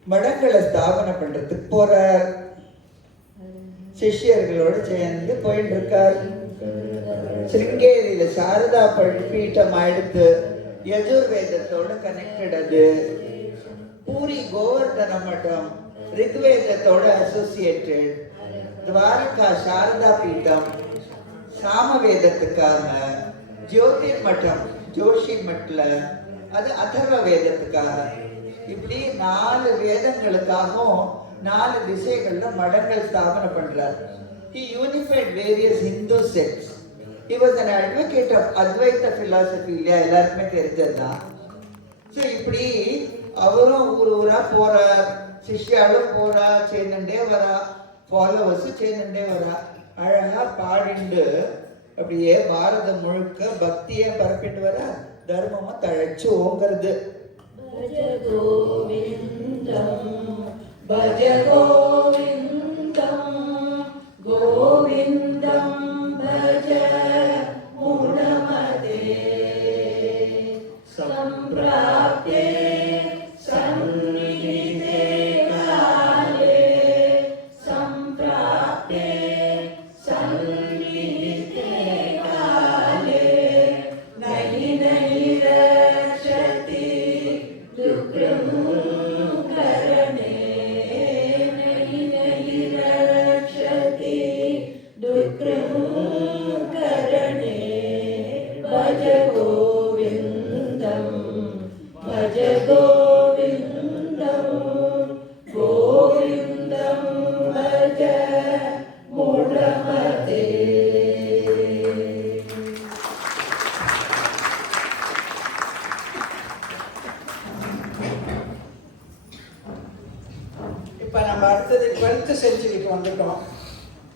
மடங்களை ஸ்தாபனை பண்ணுறதுக்கு போகிறார். சிஷ்யர்களோடு சேர்ந்து போயிட்டு இருக்கார். சிருங்கேரியில் சாரதா பீட்டம் ஆயிடுத்து. யஜுர்வேதத்தோட கனெக்டட் அது. பூரி கோவர்தன மட்டம் ரிக்வேதத்தோட அசோசியேட்டட். துவாரகா சாரதா பீட்டம் சாமவேதத்துக்காக. ஜோதிர் மட்டம் ஜோஷி மட்ல அது அதர்வ வேதத்துக்காக. இப்படி 4 வேதங்களுக்காகவும் 4 திசைகள்ல மடங்கள் ஸ்தாபனை பண்றார். He unified various Hindu sects. He was an advocate of Advaita philosophy. இல்லையா, எல்லாருக்குமே தெரிஞ்சதுதான். ஸோ இப்படி அவரும் ஊரா போறார். சிஷ்யாலும் போறா, சேர்ந்துட்டே வரா. ஃபாலோவர்ஸும் சேர்ந்துட்டே வரா. அழகா பாடிண்டு அப்படியே பாரதம் முழுக்க பக்தியை பரப்பிட்டு வர. தர்மமும் தழைச்சு ஓங்கிறது. भज गोविन्दं गोविन्दं गोविन्द சொல்லிட்டோம்.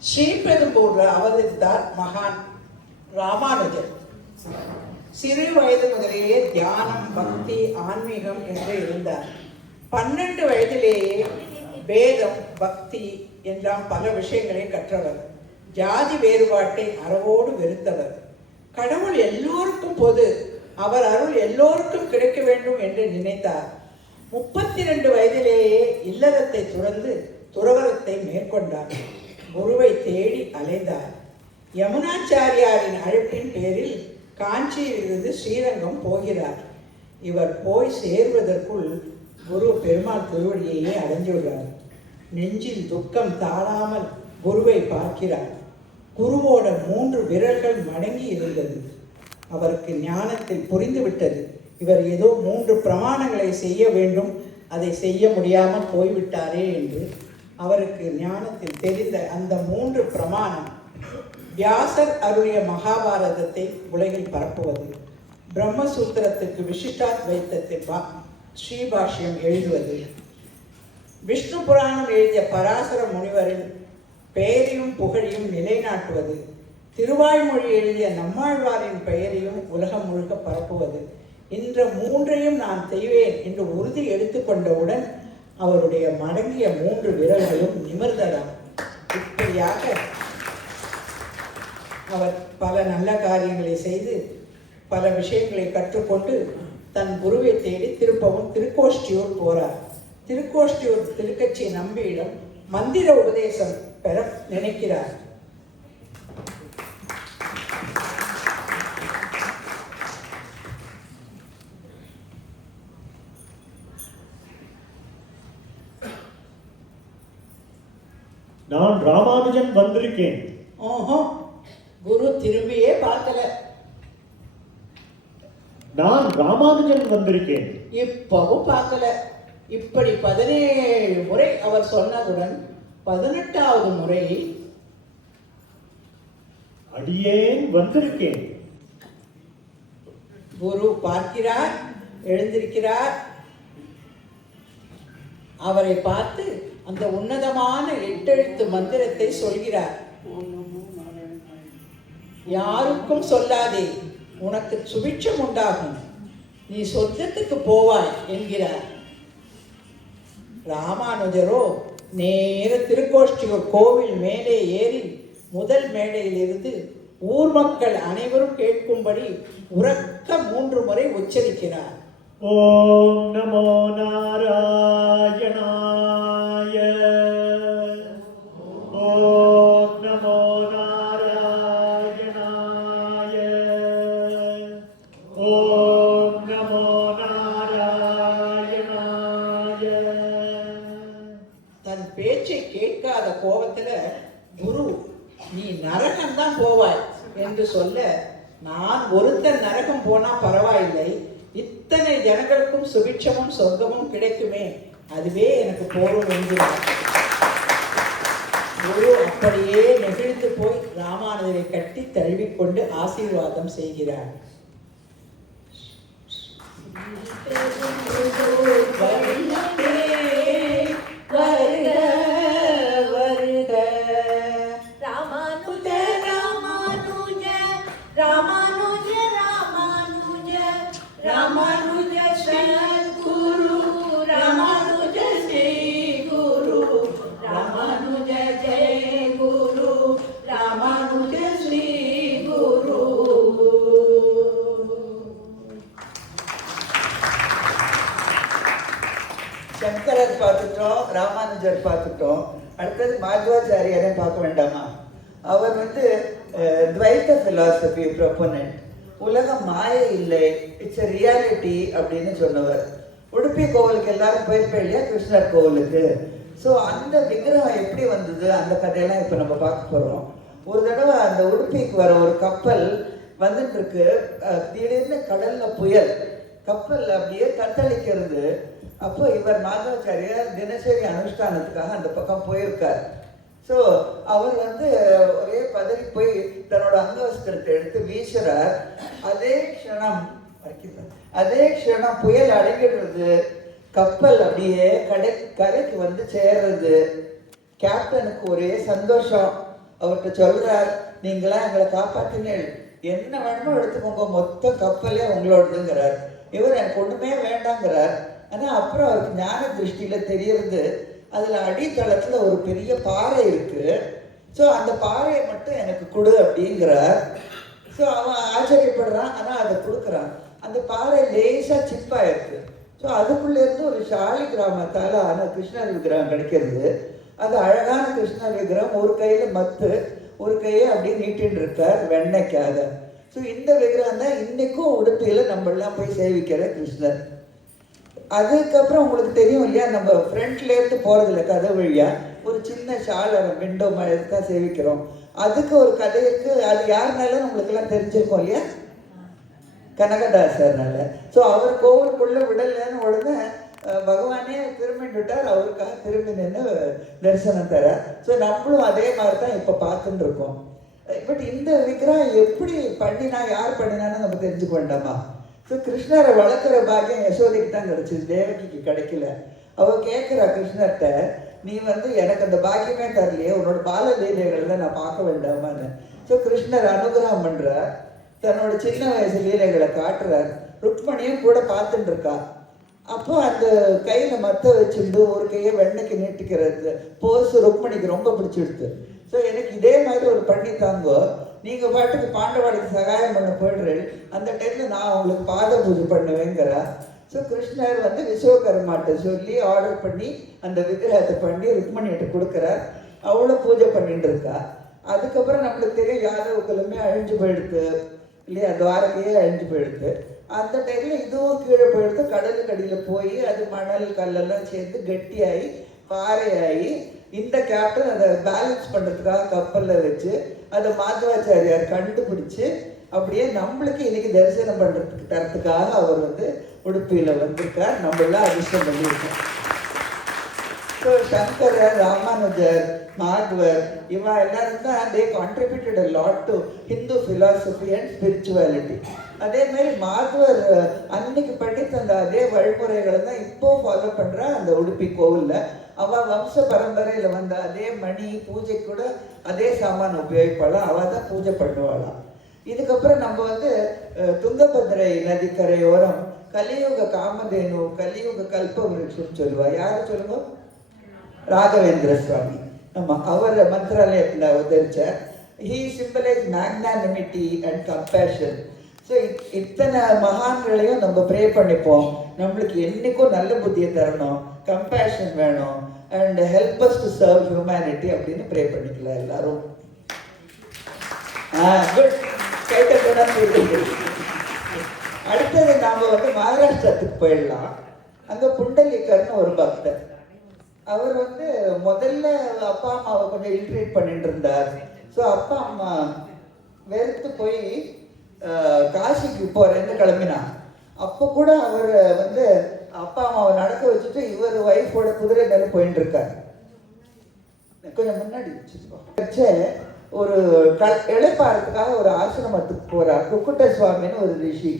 ஸ்ரீபெரும்பூர்ல அவதரித்தார் மகான் ராமானுஜர். சிறு வயது முதலேயே தியானம், பக்தி, ஆன்மீகம் என்று இருந்தார். 12 வயதிலேயே வேதம், பக்தி என்றாம் பல விஷயங்களை கற்றவர். ஜாதி வேறுபாட்டை அறவோடு வெறுத்தவர். கடவுள் எல்லோருக்கும் பொது, அவர் அருள் எல்லோருக்கும் கிடைக்க வேண்டும் என்று நினைத்தார். 32 வயதிலேயே இல்லறத்தை துறந்து துறவரத்தை மேற்கொண்டார். குருவை தேடி அலைந்தார். யமுனாச்சாரியாரின் அழைப்பின் பேரில் காஞ்சியிலிருந்து ஸ்ரீரங்கம் போகிறார். இவர் போய் சேர்வதற்குள் குரு பெருமாள் திருவடியையே அடைஞ்சுள்ளார். நெஞ்சில் துக்கம் தாழாமல் குருவை பார்க்கிறார். குருவோட 3 விரல்கள் மடங்கி இருந்தது. அவருக்கு ஞானத்தில் புரிந்துவிட்டது. இவர் ஏதோ 3 பிரமாணங்களை செய்ய வேண்டும், அதை செய்ய முடியாமல் போய்விட்டாரே என்று. அவருக்கு ஞானத்தில் தெரிந்த அந்த 3 பிரமாணம்: வியாசர் அருளிய மகாபாரதத்தை உலகில் பரப்புவது, பிரம்மசூத்திரத்துக்கு விசிஷ்டாத்வைத்தத்தை ஸ்ரீபாஷ்யம் எழுதுவது, விஷ்ணு புராணம் எழுதிய பராசர முனிவரின் பெயரையும் புகழையும் நிலைநாட்டுவது, திருவாய்மொழி எழுதிய நம்மாழ்வாரின் பெயரையும் உலகம் முழுக்க பரப்புவது. இந்த 3ஐயும் நான் செய்வேன் என்று உறுதி எடுத்துக்கொண்டவுடன் அவருடைய மடங்கிய 3 விரல்களும் நிமிர்ந்ததாம். இப்படியாக அவர் பல நல்ல காரியங்களை செய்து பல விஷயங்களை கற்றுக்கொண்டு தன் குருவை தேடி திருப்பவும் திருக்கோஷ்டியூர் போறார். திருக்கோஷ்டியூர் திருக்கட்சி நம்பியிடம் மந்திர உபதேசம் பெற நினைக்கிறார். நான் ராமானுஜன் வந்திருக்கேன். ஓஹோ, குரு திரும்பியே பார்க்கல. நான் ராமானுஜன் வந்திருக்கேன். இப்பவும் பார்க்கல. இப்படி 17 முறை அவர் சொன்னதுடன் 18வது முறை அடியேன் வந்திருக்கேன். குரு பார்க்கிறார், எழுந்திருக்கிறார். அவரை பார்த்து அந்த உன்னதமான 8 எழுத்து மந்திரத்தை சொல்கிறார். யாருக்கும் சொல்லாதே, உனக்கு சுபிட்சம் உண்டாகும், நீ சொர்க்கத்துக்கு போவாய் என்கிறார். ராமானுஜரோ நேர திருக்கோஷ்டியூர் கோவில் மேலே ஏறி முதல் மேடையில் இருந்து ஊர் மக்கள் அனைவரும் கேட்கும்படி உரக்க 3 முறை உச்சரிக்கிறார். ஓம் நமோ நாராயணாய. ஓம் நமோ நாராயணாய. ஓம் நமோ நாராயணாய. தன் பேச்சை கேட்காத கோபத்துல குரு, நீ நரகம்தான் போவாய் என்று சொல்ல, நான் ஒருத்தன் நரகம் போனா பரவாயில்லை, இத்தனை ஜனங்களுக்கும் சுபிட்சமும் சொர்க்கமும் கிடைக்குமே, அதுவே எனக்கு போரும் என்கிறார். குரு அப்படியே நெகிழ்ந்து போய் ராமானுஜரை கட்டி தழுவிக்கொண்டு ஆசீர்வாதம் செய்கிறார். வருக வருக ராமானுஜ ராமானுஜ ராமானுஜ ராமானுஜ ராமானுஜ சத்குரு ராமானுஜ ஸ்ரீ குரு ராமானுஜ ஜெய குரு ராமானுஜ ஸ்ரீ குரு. சங்கரர் பார்த்துட்டோம், ராமானுஜர் பார்த்துட்டோம். அடுத்தது மாத்வாச்சாரியாரை பார்க்க வேண்டாமா? அவர் வந்து துவைத்த பிலாசபி ப்ரொபோனன்ட். உலகம் மாயை இல்லை, இட்ஸ் எ ரியாலிட்டி அப்படின்னு சொன்னவர். உடுப்பி கோவிலுக்கு எல்லாரும் போயிருப்பேன் இல்லையா, கிருஷ்ணர் கோவிலுக்கு. ஸோ அந்த விக்கிரகம் எப்படி வந்தது, அந்த கதையெல்லாம் இப்போ நம்ம பார்க்க போகிறோம். ஒரு தடவை அந்த உடுப்பிக்கு வர ஒரு கப்பல் வந்துட்டு இருக்கு. திடீர்னு கடல்ல புயல், கப்பல் அப்படியே தத்தளிக்கிறது. அப்போ இவர் மாதவாச்சாரியார் தினசரி அனுஷ்டானத்துக்காக அந்த பக்கம் போயிருக்கார். ஸோ அவர் வந்து ஒரே பதறி போய் தன்னோட அங்கவஸ்திரத்தை எடுத்து வீசுறார். அதே க்ஷணம் புயல் அடங்கிடுறது. கப்பல் அப்படியே கரைக்கு வந்து சேர்றது. கேப்டனுக்கு ஒரே சந்தோஷம். அவர்கிட்ட சொல்றார், நீங்களாம் எங்களை காப்பாற்றினீர்கள், என்ன வேணுமோ எடுத்துக்கோங்க, மொத்த கப்பலே உங்களோடதுங்கிறார். இவர் எனக்கு ஒன்றுமே வேண்டாங்கிறார். ஆனால் அப்புறம் அவருக்கு ஞான திருஷ்டியில் தெரியறது, அதில் அடித்தளத்தில் ஒரு பெரிய பாறை இருக்குது. ஸோ அந்த பாறையை மட்டும் எனக்கு கொடு அப்படிங்கிறார். ஸோ அவன் ஆச்சரியப்படுறான், ஆனால் அதை கொடுக்குறான். அந்த பாறை லேசாக சிப்பாக இருக்கு. ஸோ அதுக்குள்ளேருந்து ஒரு ஷாலி கிராமத்தால் ஆன கிருஷ்ணர் விக்கிரகம் கிடைக்கிறது. அது அழகான கிருஷ்ணர் விக்கிரகம், ஒரு கையில் மத்து, ஒரு கையை அப்படியே நீட்டின்னு இருக்கார் வெண்ணைக்காக. ஸோ இந்த விக்கிரகம் தான் இன்றைக்கும் உடுப்பியில் நம்மளாம் போய் சேவிக்கிற கிருஷ்ணர். அதுக்கப்புறம் உங்களுக்கு தெரியும் இல்லையா, நம்ம ஃப்ரண்ட்லேருந்து போகிறதில்ல, கதை வழியாக ஒரு சின்ன ஷால் விண்டோ மாதிரி தான் சேவிக்கிறோம். அதுக்கு ஒரு கதை இருக்குது. அது யாருனாலும் உங்களுக்கெல்லாம் தெரிஞ்சிருக்கோம் இல்லையா, கனகதாசர்னால. ஸோ அவர் கோவிலுக்குள்ளே விடலைன்னு உடனே பகவானே திரும்பிட்டுட்டார், அவருக்காக திரும்பி நின்று தரிசனம் தர. ஸோ நம்மளும் அதே மாதிரி தான் இப்போ பார்த்துட்டு இருக்கோம். பட் இந்த விக்கிரகம் எப்படி பண்ணினா, யார் பண்ணினான்னு நம்ம தெரிஞ்சுக்க வேண்டாமா? ஸோ கிருஷ்ணரை வளர்க்குற பாக்கியம் யசோதைக்கு தான் கிடச்சிது, தேவகிக்கு கிடைக்கல. அவள் கேட்குறா கிருஷ்ணர்கிட்ட, நீ எனக்கு அந்த பாக்கியமே தரலையே, உன்னோட பால லீலைகளை நான் பார்க்க வேண்டாமான்னு. ஸோ கிருஷ்ணர் அனுகிரகம் பண்ணுறார், தன்னோட சின்ன வயசு லீலைகளை காட்டுறார். ருக்மணியும் கூட பார்த்துட்டு இருக்கா. அப்போ அந்த கையில் மத்த வச்சுட்டு ஒரு கையை வெண்ணைக்கு நீட்டிக்கிறது போஸ் ருக்மணிக்கு ரொம்ப பிடிச்சிடுது. ஸோ எனக்கு இதே மாதிரி ஒரு பண்ணி தாங்கோ, நீங்கள் பாட்டுக்கு பாண்டவாளுக்கு சகாயம் பண்ண போயிடுறேன், அந்த டைமில் நான் உங்களுக்கு பாத பூஜை பண்ணுவேங்கிறா. ஸோ கிருஷ்ணர் விஸ்வகர்மாட்ட சொல்லி ஆர்டர் பண்ணி அந்த விக்கிரகத்தை பண்ணி ருக்மணிகிட்ட கொடுக்குறார். அவ்வளோ பூஜை பண்ணிட்டு இருக்கா. அதுக்கப்புறம் நம்மளுக்கு தெரியும் யாதவக்குலமே அழிஞ்சு போயிடுது இல்லையா, துவாரகையே அழிஞ்சு போயிடுது. அந்த டைமில் இதுவும் கீழே போயிடுது, கடலுக்கு அடியில் போய் அது மணல் கல்லெல்லாம் சேர்ந்து கெட்டியாகி பாறையாகி இந்த கேப்டன் அதை பேலன்ஸ் பண்ணுறதுக்காக கப்பலில் வச்சு அதை மாதவாச்சாரியார் கண்டுபிடிச்சி அப்படியே நம்மளுக்கு இன்னைக்கு தரிசனம் பண்ணுறதுக்கு தரத்துக்காக அவர் உடுப்பியில் வந்திருக்கார். நம்மளாம் அதிர்ஷ்டம் பண்ணியிருக்கோம். ஸோ சங்கரர், ராமானுஜர், மாதவர் இவன் எல்லாரும் தான் தே contributed a lot to Hindu philosophy and spirituality. அதே மாதிரி மாதவர் அன்னைக்கு படித்த அந்த அதே வழிமுறைகளை தான் இப்போ ஃபாலோ பண்ணுறா அந்த உடுப்பி கோவிலில். அவள் வம்ச பரம்பரையில் வந்த அதே மணி பூஜை கூட அதே சாமான் உபயோகிப்பாளாம், அவள் தான் பூஜை பண்ணுவாளாம். இதுக்கப்புறம் நம்ம துங்கபத்ரை நதிக்கரையோரம் கலியுக காமதேனு கலியுக கல்ப விருட்சம் சொல்லுவா. யாரு சொல்லுங்க? ராகவேந்திர சுவாமி. ஆமாம், அவர் மந்திராலயத்தில் அவதரிச்சார். He symbolise magnanimity and compassion. So இத்தனை மகான்களையும் நம்ம ப்ரே பண்ணிப்போம். நம்மளுக்கு என்றைக்கும் நல்ல புத்தியை தரணும், கம்பேஷன் வேணும், and help us to serve humanity அப்படின்னு ப்ரே பண்ணிக்கலாம் எல்லாரும். குட், அடுத்தது நாம் மகாராஷ்டிரத்துக்கு போயிடலாம். அங்கே புண்டலிகர்னு ஒரு பக்தர். அவர் முதல்ல அப்பா அம்மாவை கொஞ்சம் இல்ட்ரீட் பண்ணிட்டு இருந்தார். ஸோ அப்பா அம்மா வெறுத்து போய் காசிக்கு போகிறேன்னு கிளம்பினா. அப்போ கூட அவர் அப்பா அம்மாவை நடக்க வச்சுட்டு இவர் ஒய்ஃபோட குதிரை மேலே போயிட்டு இருக்கார். கொஞ்சம் முன்னாடி வச்சு ஒரு இழைப்பாறதுக்காக ஒரு ஆசிரமத்துக்கு போகிறார். குக்குட்ட சுவாமின்னு ஒரு ரிஷி.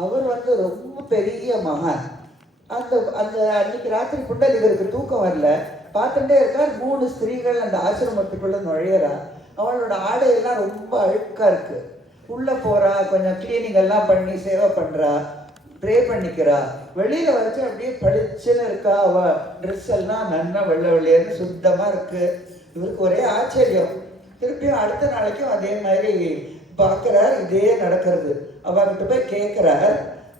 அவர் ரொம்ப பெரிய மகான். அந்த அந்த அன்னைக்கு ராத்திரி புண்டலிகருக்கு தூக்கம் வரல, பார்த்துட்டே இருக்கார். 3 ஸ்திரீகள் அந்த ஆசிரமத்துக்குள்ள நுழையிறா. அவளோட ஆடையெல்லாம் ரொம்ப அழுக்கா இருக்கு. உள்ள போறா, கொஞ்சம் கிளீனிங் எல்லாம் பண்ணி சேவை பண்றா, ப்ரே பண்ணிக்கிறா. வெளியில வச்சு அப்படியே பளிச்சுன்னு இருக்கா. அவ ட்ரெஸ் எல்லாம் நல்லா வெள்ளை வெள்ளையன்னு சுத்தமா இருக்கு. இவருக்கு ஒரே ஆச்சரியம். திருப்பியும் அடுத்த நாளைக்கும் அதே மாதிரி பார்க்குறார், இதே நடக்கிறது. அவர்கிட்ட போய் கேட்குறார்,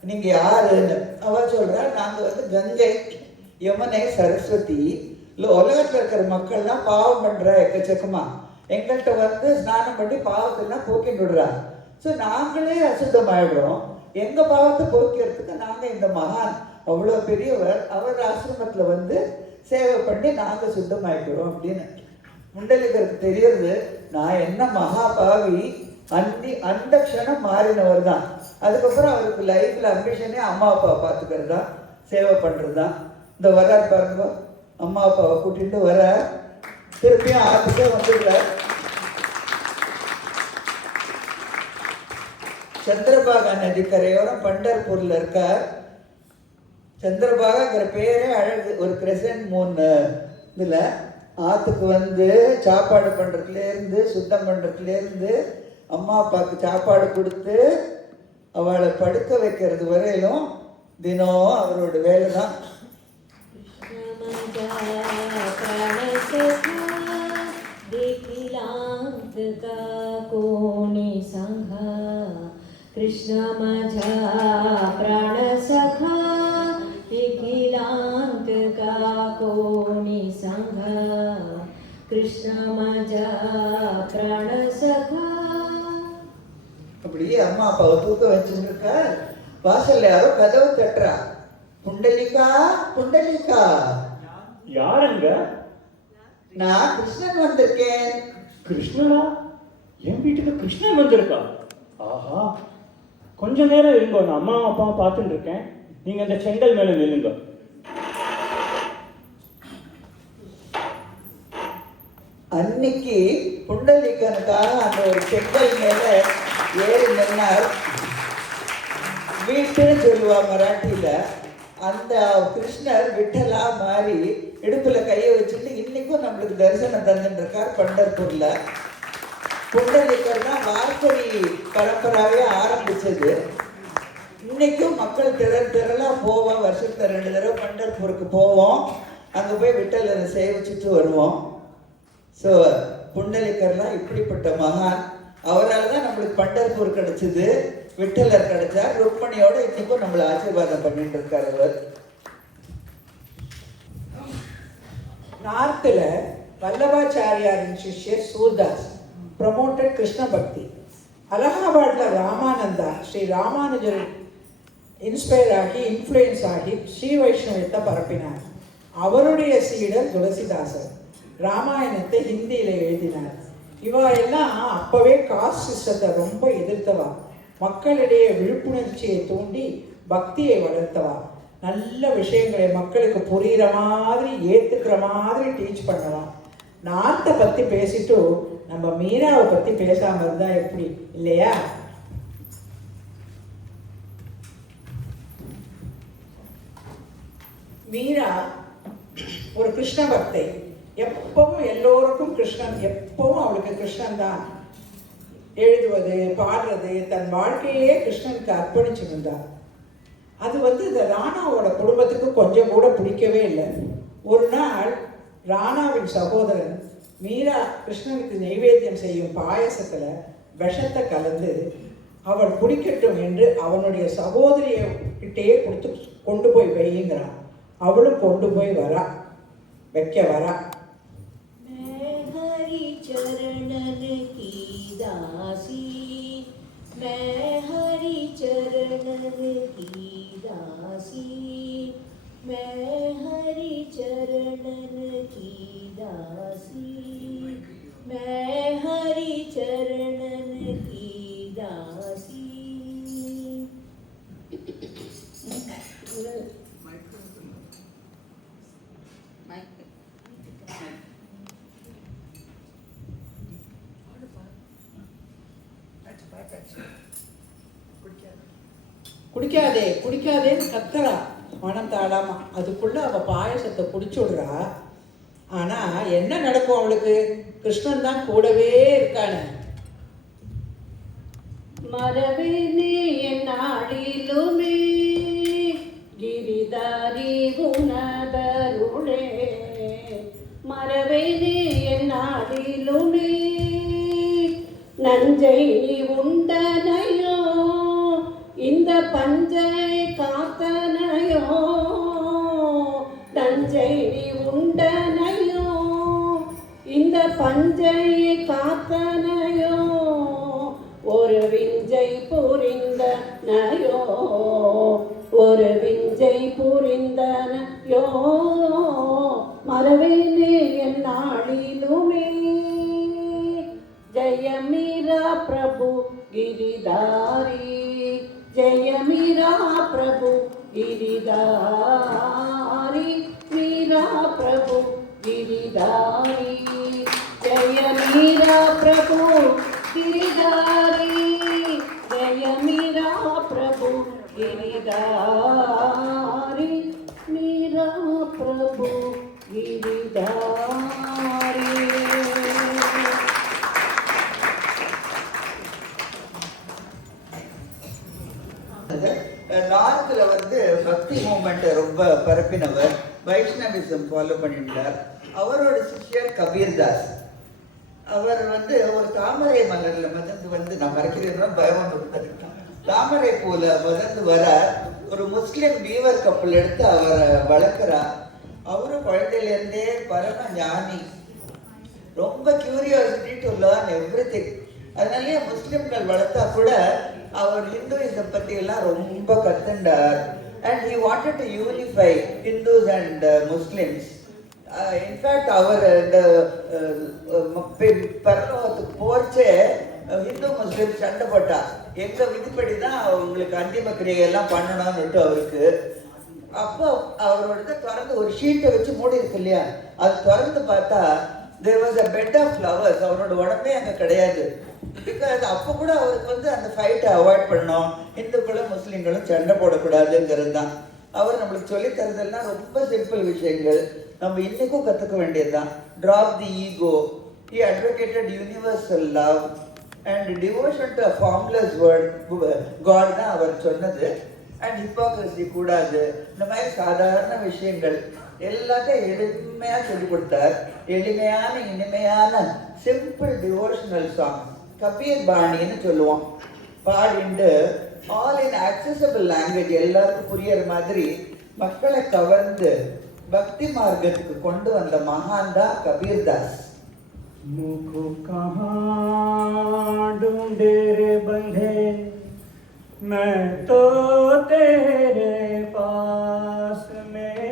நீங்க யாருன்னு. அவ சொல்றா, நாங்க கங்கை, யமுனை, சரஸ்வதி, உலகத்தில் இருக்கிற மக்கள்லாம் பாவம் பண்ற எக்கச்சக்கமா, எங்கள்கிட்ட ஸ்நானம் பண்ணி பாவத்தெல்லாம் போக்கிட்டு விடுறா. ஸோ நாங்களே அசுத்தமாயிடுறோம். எங்க பாவத்தை போக்கிறதுக்கு நாங்க இந்த மகான் அவ்வளோ பெரியவர், அவர் ஆசிரமத்தில் சேவை பண்ணி நாங்க சுத்தமாயிக்கிறோம் அப்படின்னு. முண்டலிகருக்கு தெரியறது, நான் என்ன மகா பாவி, அந்த க்ஷணம் மாறினவர் தான். அதுக்கப்புறம் அவருக்கு லைஃப்ல அம்பிஷனே அம்மா அப்பா பார்த்துக்கிறது தான், சேவை பண்ணுறது தான். இந்த வரார் பாருங்க, அம்மா அப்பாவை கூட்டிட்டு வர, திருப்பியும் ஆத்துக்கே வந்துடுறார். சந்திரபாகா நதிக்கரையோரம் பண்டர்பூர்ல இருக்கார். சந்திரபாகாங்கிற பேரே அழகு. ஒரு கிரெசன்ட் மூன் இதில் ஆற்றுக்கு வந்து சாப்பாடு பண்ணுறதுலேருந்து சுத்தம் பண்ணுறதுலேருந்து அம்மா அப்பாவுக்கு சாப்பாடு கொடுத்து அவளை படுக்க வைக்கிறது வரையிலும் தினம் அவரோட வேலை தான். कृष्ण माझा प्राण सखा निखिलांत का कोणी सांगा कृष्ण माझा प्राण सखा. அப்படியே அம்மா அப்பாவை தூக்க வச்சுட்டு இருக்கா. வாசல்ல யாரோ கதவு தட்டுறா. புண்டலிகா புண்டலிகா. யாருங்க? நான் கிருஷ்ணன் வந்திருக்கேன். கிருஷ்ணனா? என் வீட்டுக்கு கிருஷ்ணன் வந்திருக்கா? ஆஹா, கொஞ்ச நேரம் இருங்க, நான் அம்மா அப்பா பார்த்துட்டு இருக்கேன். நீங்க அந்த செங்கல் மேல நில்லுங்க. அன்னைக்கு புண்டலிகனுக்காக அந்த ஒரு செங்கல் மேல ஏறி நின்னார். வீட்டுன்னு சொல்லுவா மராட்டியில. அந்த கிருஷ்ணர் விட்டலா மாறி இடுப்புல கையை வச்சுட்டு இன்னைக்கும் நம்மளுக்கு தரிசனம் தந்துட்டு இருக்கார் பண்டர்பூர்ல. புண்டலிகர் தான் வார்கரி பரம்பராவே ஆரம்பிச்சது. இன்னைக்கும் மக்கள் திரளாக போவோம். வருஷத்துல 2 தடவை பண்டர்பூருக்கு போவோம். அங்கே போய் விட்டலரை சேவிச்சுட்டு வருவோம். ஸோ புண்டலிகர்லாம் இப்படிப்பட்ட மகான். அவரால் தான் நம்மளுக்கு பண்டர்பூர் கிடைச்சிது, விட்டலர் கிடைச்சார். ருக்மணியோட இன்னைக்கும் நம்மளை ஆசீர்வாதம் பண்ணிட்டு இருக்கார் அவர். நார்த்தில் வல்லபாச்சாரியாரின் சிஷ்யர் சூர்தாஸ் ப்ரமோட்டட் கிருஷ்ண பக்தி. அலகாபாத்தில் ராமானந்தா ஸ்ரீ ராமானுஜர் இன்ஸ்பயர் ஆகி இன்ஃப்ளூயன்ஸ் ஆகி ஸ்ரீ வைஷ்ணவத்தை பரப்பினார். அவருடைய சீடர் துளசிதாசர் ராமாயணத்தை ஹிந்தியில் எழுதினார். இவா எல்லாம் அப்போவே காஸ்ட் சிஸ்டத்தை ரொம்ப எதிர்த்தவா. மக்களிடையே விழிப்புணர்ச்சியை தூண்டி பக்தியை வளர்த்தவா. நல்ல விஷயங்களை மக்களுக்கு புரிகிற மாதிரி ஏற்றுக்கிற மாதிரி டீச் பண்ணவா. நார்த்தை பற்றி பேசிட்டு நம்ம மீராவை பற்றி பேசாமல் இருந்தால் எப்படி இல்லையா? மீரா ஒரு கிருஷ்ண பக்தை. எப்பவும் எல்லோருக்கும் கிருஷ்ணன், எப்பவும் அவளுக்கு கிருஷ்ணன் தான். எழுதுவது, பாடுறது, தன் வாழ்க்கையே கிருஷ்ணனுக்கு அர்ப்பணிச்சிருந்தார். அது இந்த ராணாவோட குடும்பத்துக்கு கொஞ்சம் கூட பிடிக்கவே இல்லை. ஒரு நாள் ராணாவின் சகோதரன் மீரா கிருஷ்ணனுக்கு நைவேத்தியம் செய்யும் பாயசத்தில் விஷத்தை கலந்து அவள் குடிக்கட்டும் என்று அவனுடைய சகோதரிய கிட்டேயே கொண்டு போய் வையுங்கிறான். அவளும் கொண்டு போய் வைக்க வரா. चरणन की दासी मैं हरि चरणन की दासी मैं हरि चरणन की दासी मैं हरि चरणन की दासी. குடிக்காதே குடிக்காதேன்னு கத்துறா மனம் தாடாமா. அதுக்குள்ள அவ பாயசத்தை குடிச்சுடுறா. ஆனா என்ன நடக்கும் அவளுக்கு? கிருஷ்ணன் தான் கூடவே இருக்கானே. மரவேனே நாடிலுமே கிரிதாரி குணதருளே மரவேனே நாடிலுமே நஞ்சை நீ உண்டனையோ இந்த பஞ்சை காத்தனையோ நஞ்சை நீ உண்டனையோ இந்த பஞ்சை காத்தனையோ ஒரு விஞ்சை புரிந்தனையோ ஒரு விஞ்சை புரிந்தனையோ மரவேனே என் நாளிலுமே. जय मीरा प्रभु गिरिधारी जय मीरा प्रभु गिरिधारी मीरा प्रभु गिरिधारी जय मीरा प्रभु गिरिधारी जय मीरा प्रभु गिरिधारी मीरा प्रभु गिरिधारी. வந்து நார்த்தில் வந்து பக்தி மூமெண்ட்டை ரொம்ப பரப்பினவர், வைஷ்ணவிசம் ஃபாலோ பண்ணிட்டார். அவரோட சிஷ்யர் கபீர்தாஸ். அவர் வந்து ஒரு தாமரை மலர்ல மதந்து வந்து, நான் மறைக்கிறேன் பயம், தாமரை பூல மதந்து வர ஒரு முஸ்லிம் வீவர் கப்பல் எடுத்து அவரை வளர்க்கிறார். அவரும் குழந்தையிலேருந்தே பரம ஞானி, ரொம்ப கியூரியாசிட்டி டு லேர்ன் எவ்ரிதிங். அதனாலேயே முஸ்லிம்கள் வளர்த்தா கூட அவர் ஹிந்துயிசம் பற்றி எல்லாம் ரொம்ப கத்துண்டார். And he wanted to unify Hindus and Muslims. In fact அவர் இந்த பரலோகத்துக்கு போச்சே ஹிந்து முஸ்லிம் சண்டை போட்டா, எங்க விதிப்படி தான் அவங்களுக்கு அந்திம கிரியையெல்லாம் பண்ணணும்னுட்டு அவருக்கு. அப்போ அவரோட திறந்து ஒரு ஷீட்டை வச்சு மூடி இருக்கு இல்லையா, அது திறந்து பார்த்தா there was a bed of flowers. அவரோட உடம்பே அங்கே கிடையாது. பிகாஸ் அப்போ கூட அவருக்கு வந்து அந்த ஃபைட்டை அவாய்ட் பண்ணோம், இந்துக்களும் முஸ்லீம்களும் சண்டை போடக்கூடாதுங்கிறது தான். அவர் நம்மளுக்கு சொல்லி தரதெல்லாம் ரொம்ப சிம்பிள் விஷயங்கள், நம்ம இன்னைக்கும் கற்றுக்க வேண்டியது தான். Drop the ego. He advocated universal love and devotion to a formless word, God தான் அவர் சொன்னது. அண்ட் ஹிப்போக்ரஸி கூடாது. இந்த மாதிரி சாதாரண விஷயங்கள் எல்லாத்தையும் எளிமையாக சொல்லிக் கொடுத்தார். எளிமையான இனிமையான சிம்பிள் டிவோஷனல் சாங் கபீர் பாணின்னு சொல்லுவோம். பாடிண்டு ஆல் இன் ஆக்சசபிள் லாங்குவேஜ், எல்லாருக்கும் புரியற மாதிரி மக்களை கவர்ந்து பக்தி மார்க்கத்துக்கு கொண்டு வந்த மகான் தான் கபீர்தாஸ். मुझको कहाँ ढूंढे रे बंधे, मैं तो तेरे पास में।